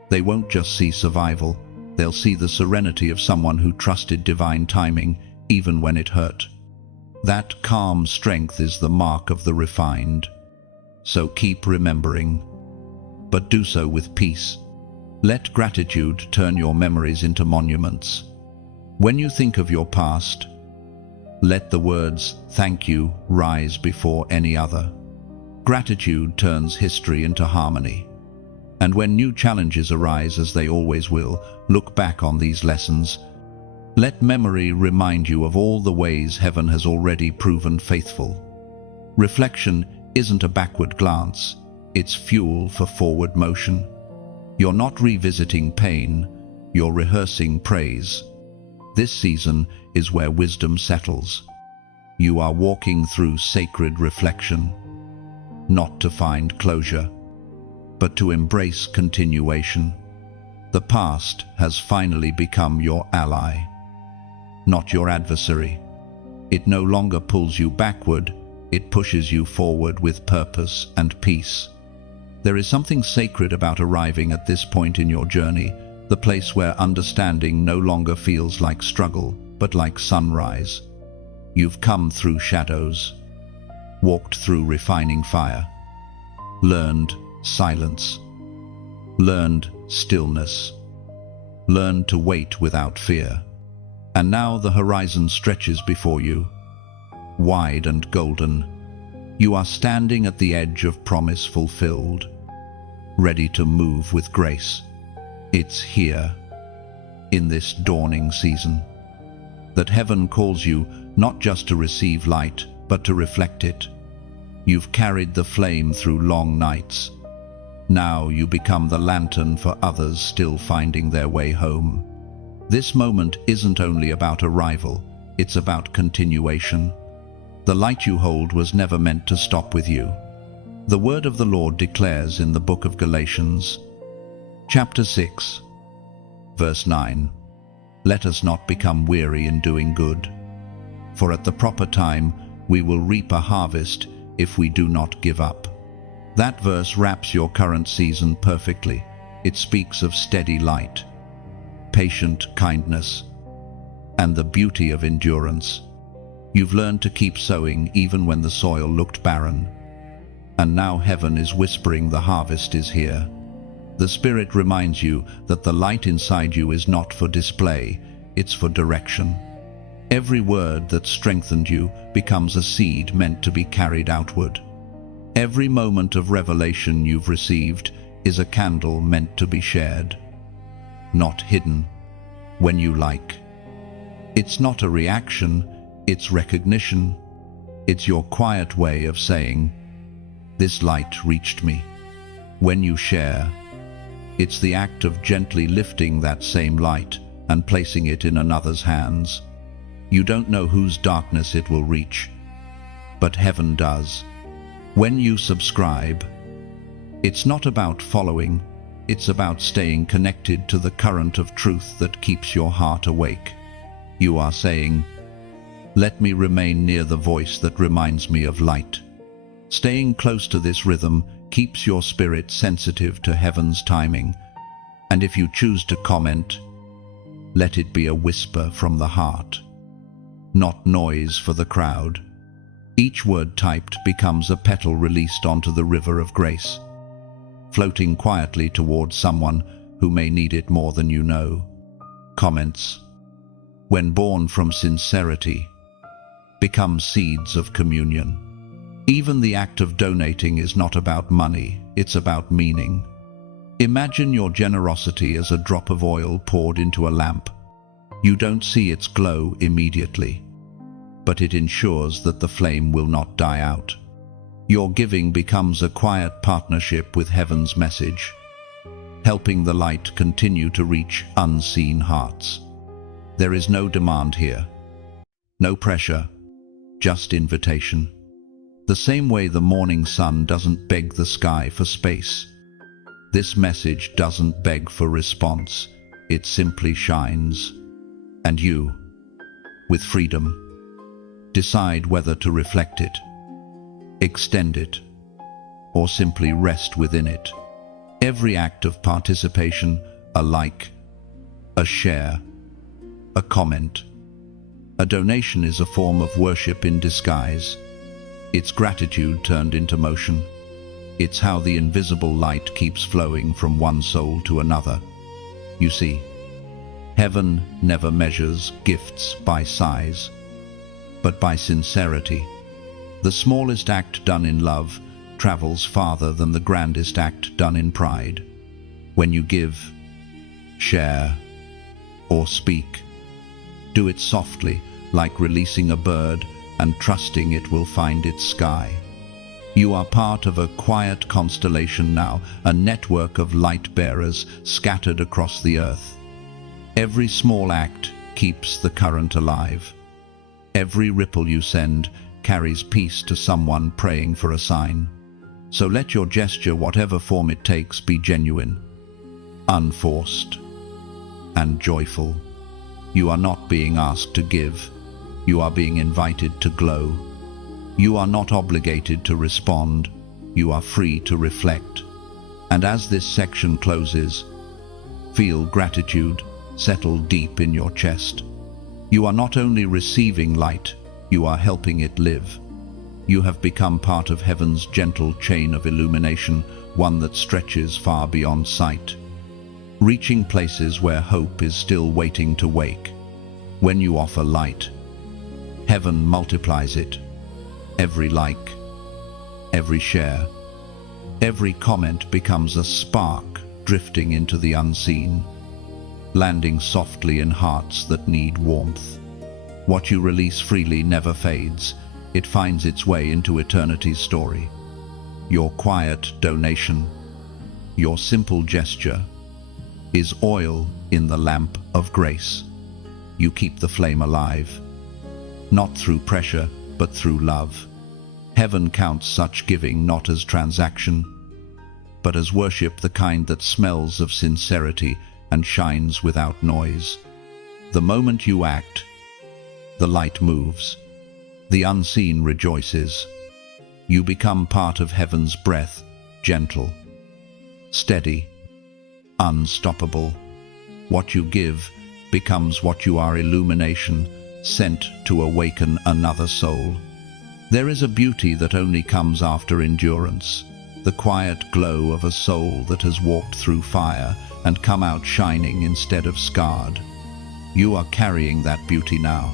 they won't just see survival, they'll see the serenity of someone who trusted divine timing even when it hurt. That calm strength is the mark of the refined. So keep remembering, but do so with peace. Let gratitude turn your memories into monuments. When you think of your past, let the words "thank you" rise before any other. Gratitude turns history into harmony. And when new challenges arise, as they always will, look back on these lessons. Let memory remind you of all the ways heaven has already proven faithful. Reflection isn't a backward glance, it's fuel for forward motion. You're not revisiting pain, you're rehearsing praise. This season is where wisdom settles. You are walking through sacred reflection, not to find closure, but to embrace continuation. The past has finally become your ally, not your adversary. It no longer pulls you backward, it pushes you forward with purpose and peace. There is something sacred about arriving at this point in your journey, the place where understanding no longer feels like struggle, but like sunrise. You've come through shadows, walked through refining fire, learned silence, learned stillness, learned to wait without fear. And now the horizon stretches before you, wide and golden. You are standing at the edge of promise fulfilled, ready to move with grace. It's here, in this dawning season, that heaven calls you not just to receive light, but to reflect it. You've carried the flame through long nights. Now you become the lantern for others still finding their way home. This moment isn't only about arrival, it's about continuation. The light you hold was never meant to stop with you. The word of the Lord declares in the book of Galatians, chapter 6, verse 9, "Let us not become weary in doing good, for at the proper time we will reap a harvest if we do not give up." That verse wraps your current season perfectly. It speaks of steady light, patient kindness, and the beauty of endurance. You've learned to keep sowing even when the soil looked barren. And now heaven is whispering the harvest is here. The Spirit reminds you that the light inside you is not for display, it's for direction. Every word that strengthened you becomes a seed meant to be carried outward. Every moment of revelation you've received is a candle meant to be shared, not hidden when you like. It's not a reaction, it's recognition. It's your quiet way of saying, "This light reached me." When you share, it's the act of gently lifting that same light and placing it in another's hands. You don't know whose darkness it will reach, but heaven does. When you subscribe, it's not about following, it's about staying connected to the current of truth that keeps your heart awake. You are saying, "Let me remain near the voice that reminds me of light." Staying close to this rhythm keeps your spirit sensitive to heaven's timing. And if you choose to comment, let it be a whisper from the heart, not noise for the crowd. Each word typed becomes a petal released onto the river of grace, floating quietly towards someone who may need it more than you know. Comments, when born from sincerity, become seeds of communion. Even the act of donating is not about money, it's about meaning. Imagine your generosity as a drop of oil poured into a lamp. You don't see its glow immediately, but it ensures that the flame will not die out. Your giving becomes a quiet partnership with heaven's message, helping the light continue to reach unseen hearts. There is no demand here, no pressure, just invitation. The same way the morning sun doesn't beg the sky for space, this message doesn't beg for response, it simply shines. And you, with freedom, decide whether to reflect it, extend it, or simply rest within it. Every act of participation, a like, a share, a comment, a donation is a form of worship in disguise. It's gratitude turned into motion. It's how the invisible light keeps flowing from one soul to another. You see, heaven never measures gifts by size, but by sincerity. The smallest act done in love travels farther than the grandest act done in pride. When you give, share, or speak, do it softly, like releasing a bird and trusting it will find its sky. You are part of a quiet constellation now, a network of light bearers scattered across the earth. Every small act keeps the current alive. Every ripple you send carries peace to someone praying for a sign. So let your gesture, whatever form it takes, be genuine, unforced, and joyful. You are not being asked to give. You are being invited to glow. You are not obligated to respond. You are free to reflect. And as this section closes, feel gratitude settle deep in your chest. You are not only receiving light, you are helping it live. You have become part of heaven's gentle chain of illumination, one that stretches far beyond sight, reaching places where hope is still waiting to wake. When you offer light, heaven multiplies it. Every like, every share, every comment becomes a spark drifting into the unseen, landing softly in hearts that need warmth. What you release freely never fades. It finds its way into eternity's story. Your quiet donation, your simple gesture, is oil in the lamp of grace. You keep the flame alive, not through pressure, but through love. Heaven counts such giving not as transaction, but as worship, the kind that smells of sincerity and shines without noise. The moment you act, the light moves. The unseen rejoices. You become part of heaven's breath, gentle, steady, unstoppable. What you give becomes what you are, illumination, sent to awaken another soul. There is a beauty that only comes after endurance, the quiet glow of a soul that has walked through fire and come out shining instead of scarred. You are carrying that beauty now.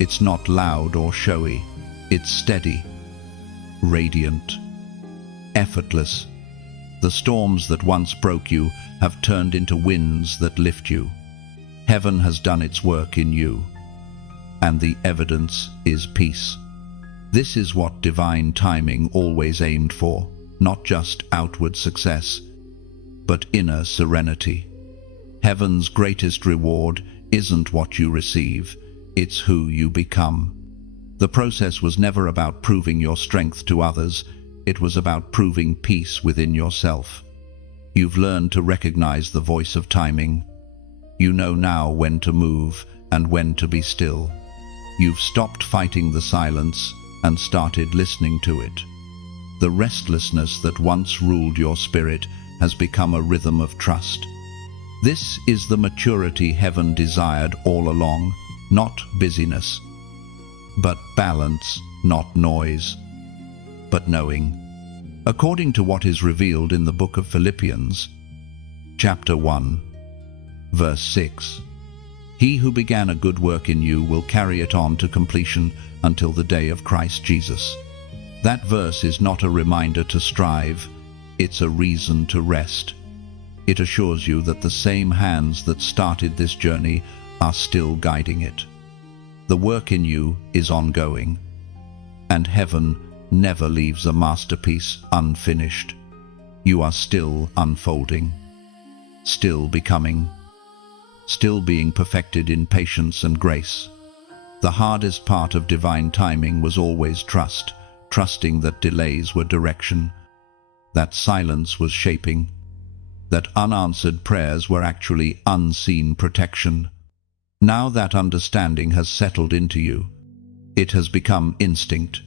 It's not loud or showy. It's steady, radiant, effortless. The storms that once broke you have turned into winds that lift you. Heaven has done its work in you, and the evidence is peace. This is what divine timing always aimed for, not just outward success, but inner serenity. Heaven's greatest reward isn't what you receive, it's who you become. The process was never about proving your strength to others, it was about proving peace within yourself. You've learned to recognize the voice of timing. You know now when to move and when to be still. You've stopped fighting the silence and started listening to it. The restlessness that once ruled your spirit has become a rhythm of trust. This is the maturity heaven desired all along, not busyness, but balance, not noise, but knowing. According to what is revealed in the book of Philippians, chapter 1, verse 6, "He who began a good work in you will carry it on to completion until the day of Christ Jesus." That verse is not a reminder to strive, it's a reason to rest. It assures you that the same hands that started this journey are still guiding it. The work in you is ongoing, and heaven never leaves a masterpiece unfinished. You are still unfolding, still becoming, still being perfected in patience and grace. The hardest part of divine timing was always trust, trusting that delays were direction, that silence was shaping, that unanswered prayers were actually unseen protection. Now that understanding has settled into you. It has become instinct.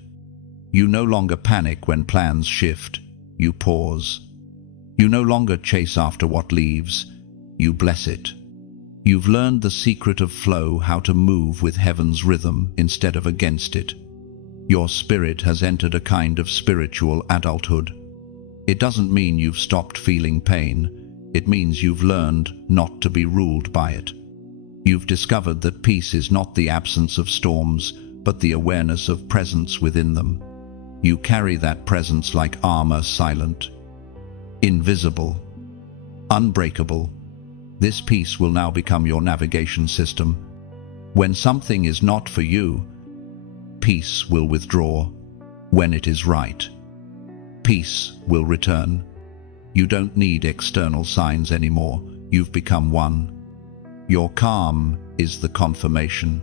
You no longer panic when plans shift. You pause. You no longer chase after what leaves. You bless it. You've learned the secret of flow, how to move with heaven's rhythm instead of against it. Your spirit has entered a kind of spiritual adulthood. It doesn't mean you've stopped feeling pain. It means you've learned not to be ruled by it. You've discovered that peace is not the absence of storms, but the awareness of presence within them. You carry that presence like armor, silent, invisible, unbreakable. This peace will now become your navigation system. When something is not for you, peace will withdraw. When it is right, peace will return. You don't need external signs anymore. You've become one. Your calm is the confirmation.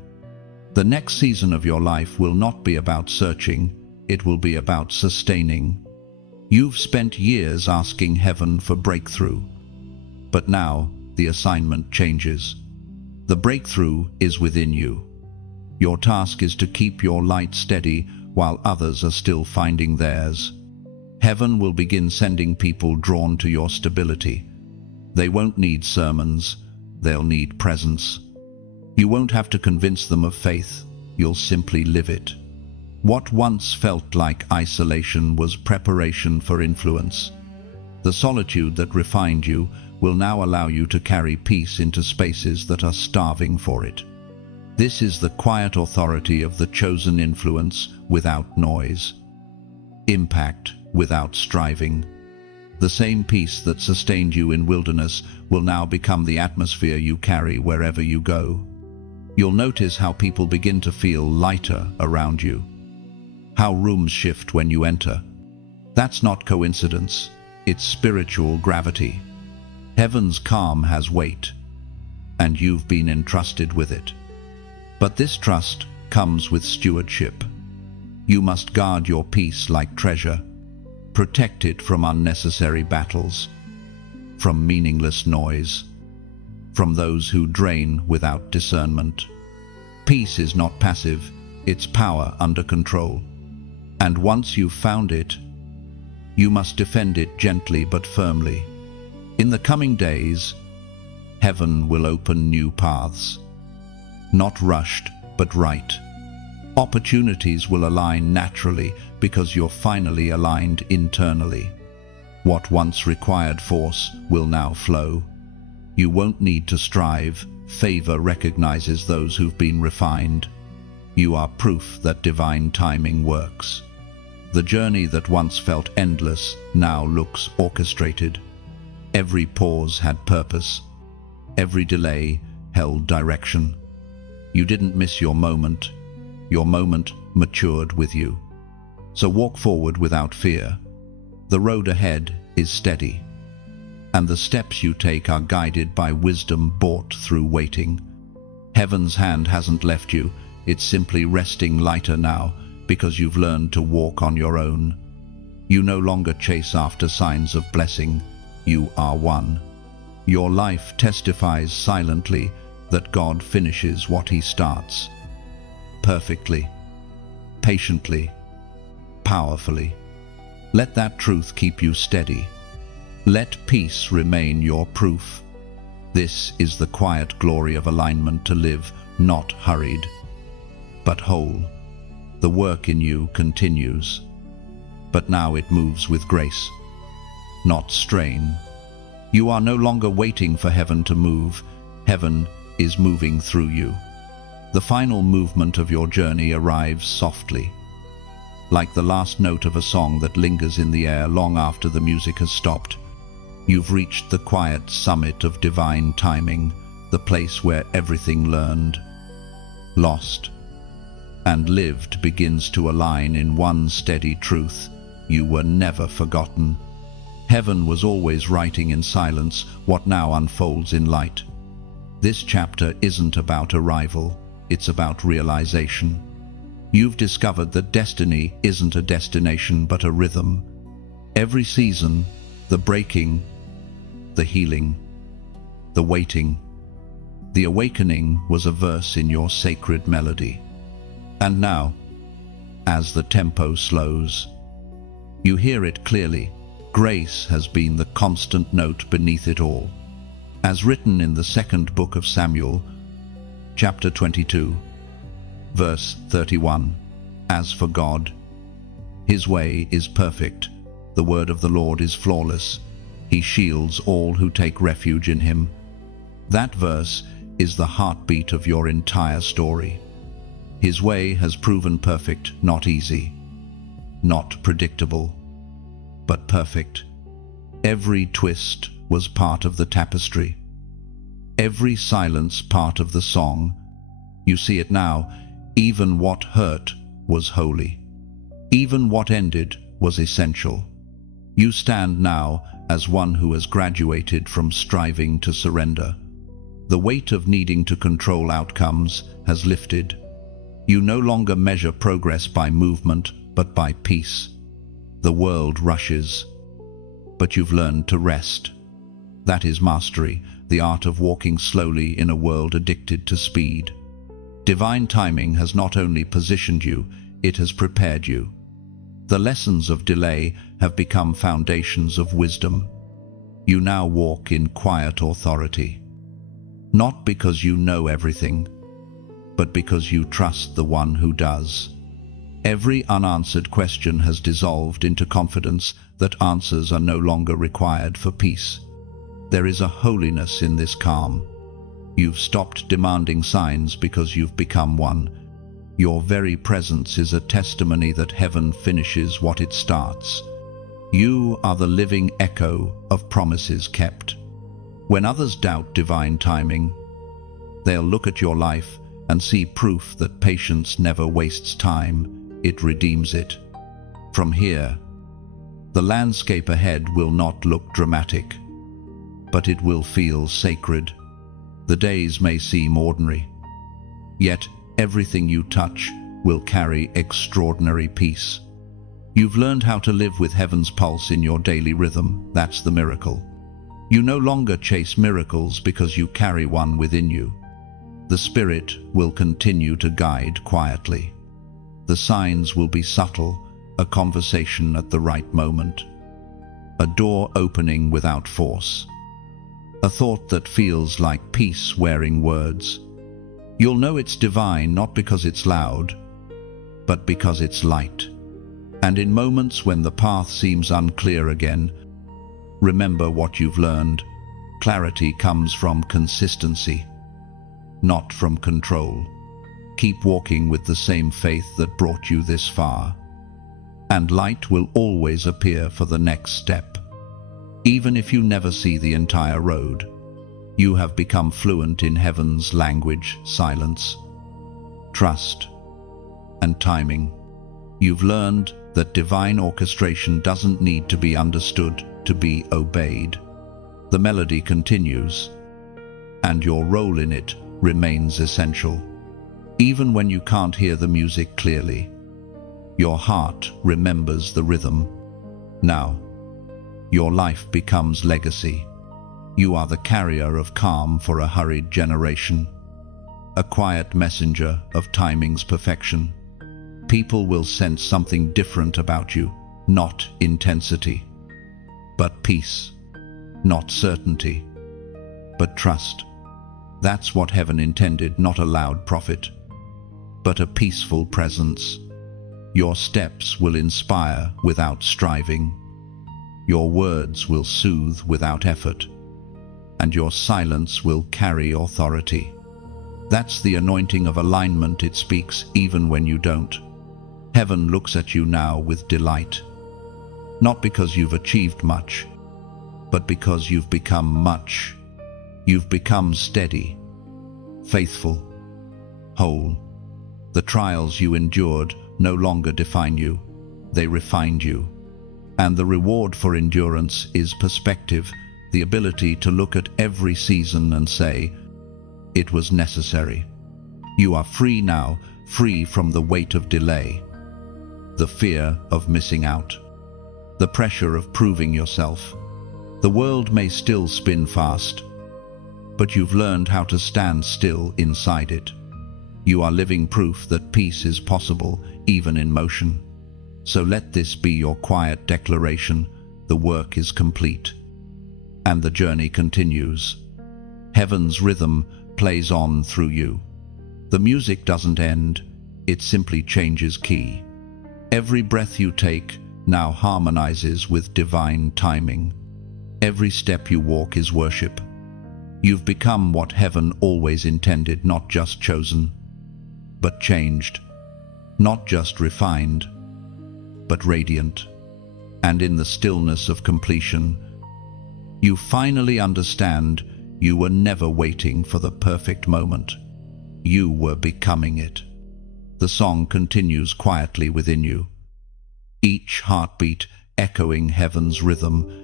The next season of your life will not be about searching, it will be about sustaining. You've spent years asking heaven for breakthrough, but now the assignment changes. The breakthrough is within you. Your task is to keep your light steady while others are still finding theirs. Heaven will begin sending people drawn to your stability. They won't need sermons, they'll need presence. You won't have to convince them of faith, you'll simply live it. What once felt like isolation was preparation for influence. The solitude that refined you will now allow you to carry peace into spaces that are starving for it. This is the quiet authority of the chosen influence without noise. Impact without striving. The same peace that sustained you in wilderness will now become the atmosphere you carry wherever you go. You'll notice how people begin to feel lighter around you. How rooms shift when you enter. That's not coincidence, it's spiritual gravity. Heaven's calm has weight, and you've been entrusted with it. But this trust comes with stewardship. You must guard your peace like treasure. Protect it from unnecessary battles, from meaningless noise, from those who drain without discernment. Peace is not passive, it's power under control. And once you've found it, you must defend it gently but firmly. In the coming days, heaven will open new paths. Not rushed, but right. Opportunities will align naturally because you're finally aligned internally. What once required force will now flow. You won't need to strive. Favor recognizes those who've been refined. You are proof that divine timing works. The journey that once felt endless now looks orchestrated. Every pause had purpose. Every delay held direction. You didn't miss your moment. Your moment matured with you. So walk forward without fear. The road ahead is steady, and the steps you take are guided by wisdom bought through waiting. Heaven's hand hasn't left you, it's simply resting lighter now because you've learned to walk on your own. You no longer chase after signs of blessing, you are one. Your life testifies silently that God finishes what He starts. Perfectly, patiently, powerfully. Let that truth keep you steady. Let peace remain your proof. This is the quiet glory of alignment, to live not hurried, but whole. The work in you continues, but now it moves with grace, not strain. You are no longer waiting for heaven to move. Heaven is moving through you. The final movement of your journey arrives softly, like the last note of a song that lingers in the air long after the music has stopped. You've reached the quiet summit of divine timing, the place where everything learned, lost, and lived begins to align in one steady truth: you were never forgotten. Heaven was always writing in silence what now unfolds in light. This chapter isn't about arrival, it's about realization. You've discovered that destiny isn't a destination but a rhythm. Every season, the breaking, the healing, the waiting, the awakening was a verse in your sacred melody. And now, as the tempo slows, you hear it clearly. Grace has been the constant note beneath it all. As written in the second book of Samuel, chapter 22, verse 31, as for God, his way is perfect, the word of the Lord is flawless, he shields all who take refuge in him. That verse is the heartbeat of your entire story. His way has proven perfect, not easy, not predictable, but perfect. Every twist was part of the tapestry, every silence part of the song. You see it now. Even what hurt was holy. Even what ended was essential. You stand now as one who has graduated from striving to surrender. The weight of needing to control outcomes has lifted. You no longer measure progress by movement, but by peace. The world rushes, but you've learned to rest. That is mastery, the art of walking slowly in a world addicted to speed. Divine timing has not only positioned you, it has prepared you. The lessons of delay have become foundations of wisdom. You now walk in quiet authority, not because you know everything, but because you trust the one who does. Every unanswered question has dissolved into confidence that answers are no longer required for peace. There is a holiness in this calm. You've stopped demanding signs because you've become one. Your very presence is a testimony that heaven finishes what it starts. You are the living echo of promises kept. When others doubt divine timing, they'll look at your life and see proof that patience never wastes time, it redeems it. From here, the landscape ahead will not look dramatic, but it will feel sacred. The days may seem ordinary, yet everything you touch will carry extraordinary peace. You've learned how to live with heaven's pulse in your daily rhythm. That's the miracle. You no longer chase miracles because you carry one within you. The Spirit will continue to guide quietly. The signs will be subtle, a conversation at the right moment, a door opening without force, a thought that feels like peace wearing words. You'll know it's divine not because it's loud, but because it's light. And in moments when the path seems unclear again, remember what you've learned. Clarity comes from consistency, not from control. Keep walking with the same faith that brought you this far, and light will always appear for the next step. Even if you never see the entire road, you have become fluent in heaven's language: silence, trust, and timing. You've learned that divine orchestration doesn't need to be understood to be obeyed. The melody continues, and your role in it remains essential. Even when you can't hear the music clearly, your heart remembers the rhythm. Now, your life becomes legacy. You are the carrier of calm for a hurried generation, a quiet messenger of timing's perfection. People will sense something different about you, not intensity, but peace, not certainty, but trust. That's what heaven intended, not a loud prophet, but a peaceful presence. Your steps will inspire without striving. Your words will soothe without effort, and your silence will carry authority. That's the anointing of alignment. It speaks even when you don't. Heaven looks at you now with delight, not because you've achieved much, but because you've become much. You've become steady, faithful, whole. The trials you endured no longer define you, they refined you. And the reward for endurance is perspective, the ability to look at every season and say, it was necessary. You are free now, free from the weight of delay, the fear of missing out, the pressure of proving yourself. The world may still spin fast, but you've learned how to stand still inside it. You are living proof that peace is possible, even in motion. So let this be your quiet declaration: the work is complete, and the journey continues. Heaven's rhythm plays on through you. The music doesn't end, it simply changes key. Every breath you take now harmonizes with divine timing. Every step you walk is worship. You've become what heaven always intended, not just chosen, but changed. Not just refined, but radiant. And in the stillness of completion, you finally understand you were never waiting for the perfect moment. You were becoming it. The song continues quietly within you, each heartbeat echoing heaven's rhythm.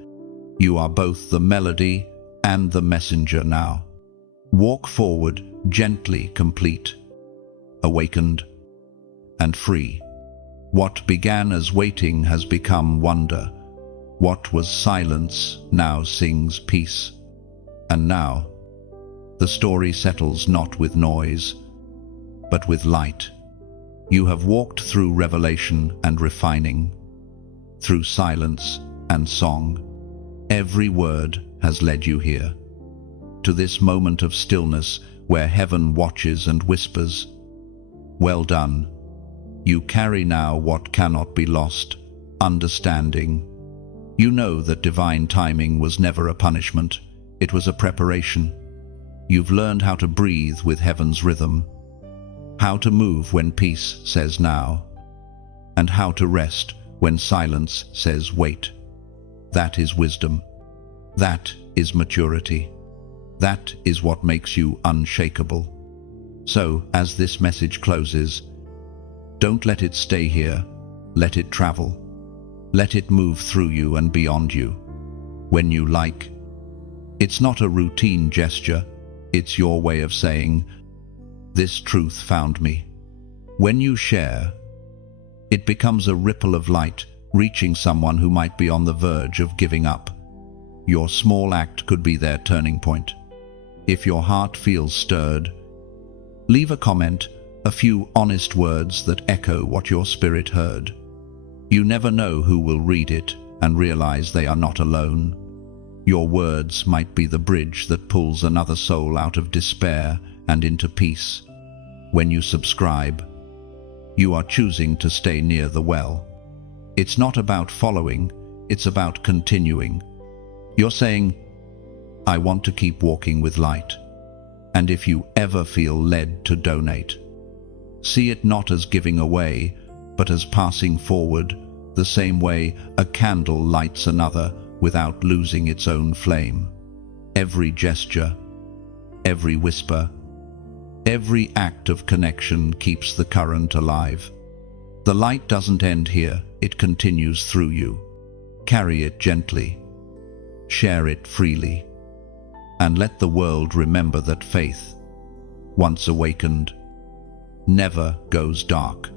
You are both the melody and the messenger now. Walk forward, gently complete, awakened, and free. What began as waiting has become wonder. What was silence now sings peace. And now, the story settles not with noise, but with light. You have walked through revelation and refining, through silence and song. Every word has led you here, to this moment of stillness where heaven watches and whispers, "Well done." You carry now what cannot be lost, understanding. You know that divine timing was never a punishment, it was a preparation. You've learned how to breathe with heaven's rhythm, how to move when peace says now, and how to rest when silence says wait. That is wisdom. That is maturity. That is what makes you unshakable. So, as this message closes, don't let it stay here. Let it travel. Let it move through you and beyond you. When you like. It's not a routine gesture. It's your way of saying, "This truth found me." When you share, it becomes a ripple of light, reaching someone who might be on the verge of giving up. Your small act could be their turning point. If your heart feels stirred, leave a comment, a few honest words that echo what your spirit heard. You never know who will read it and realize they are not alone. Your words might be the bridge that pulls another soul out of despair and into peace. When you subscribe, you are choosing to stay near the well. It's not about following, it's about continuing. You're saying, "I want to keep walking with light." And if you ever feel led to donate, see it not as giving away, but as passing forward, the same way a candle lights another without losing its own flame. Every gesture, every whisper, every act of connection keeps the current alive. The light doesn't end here, it continues through you. Carry it gently, share it freely, and let the world remember that faith, once awakened, never goes dark.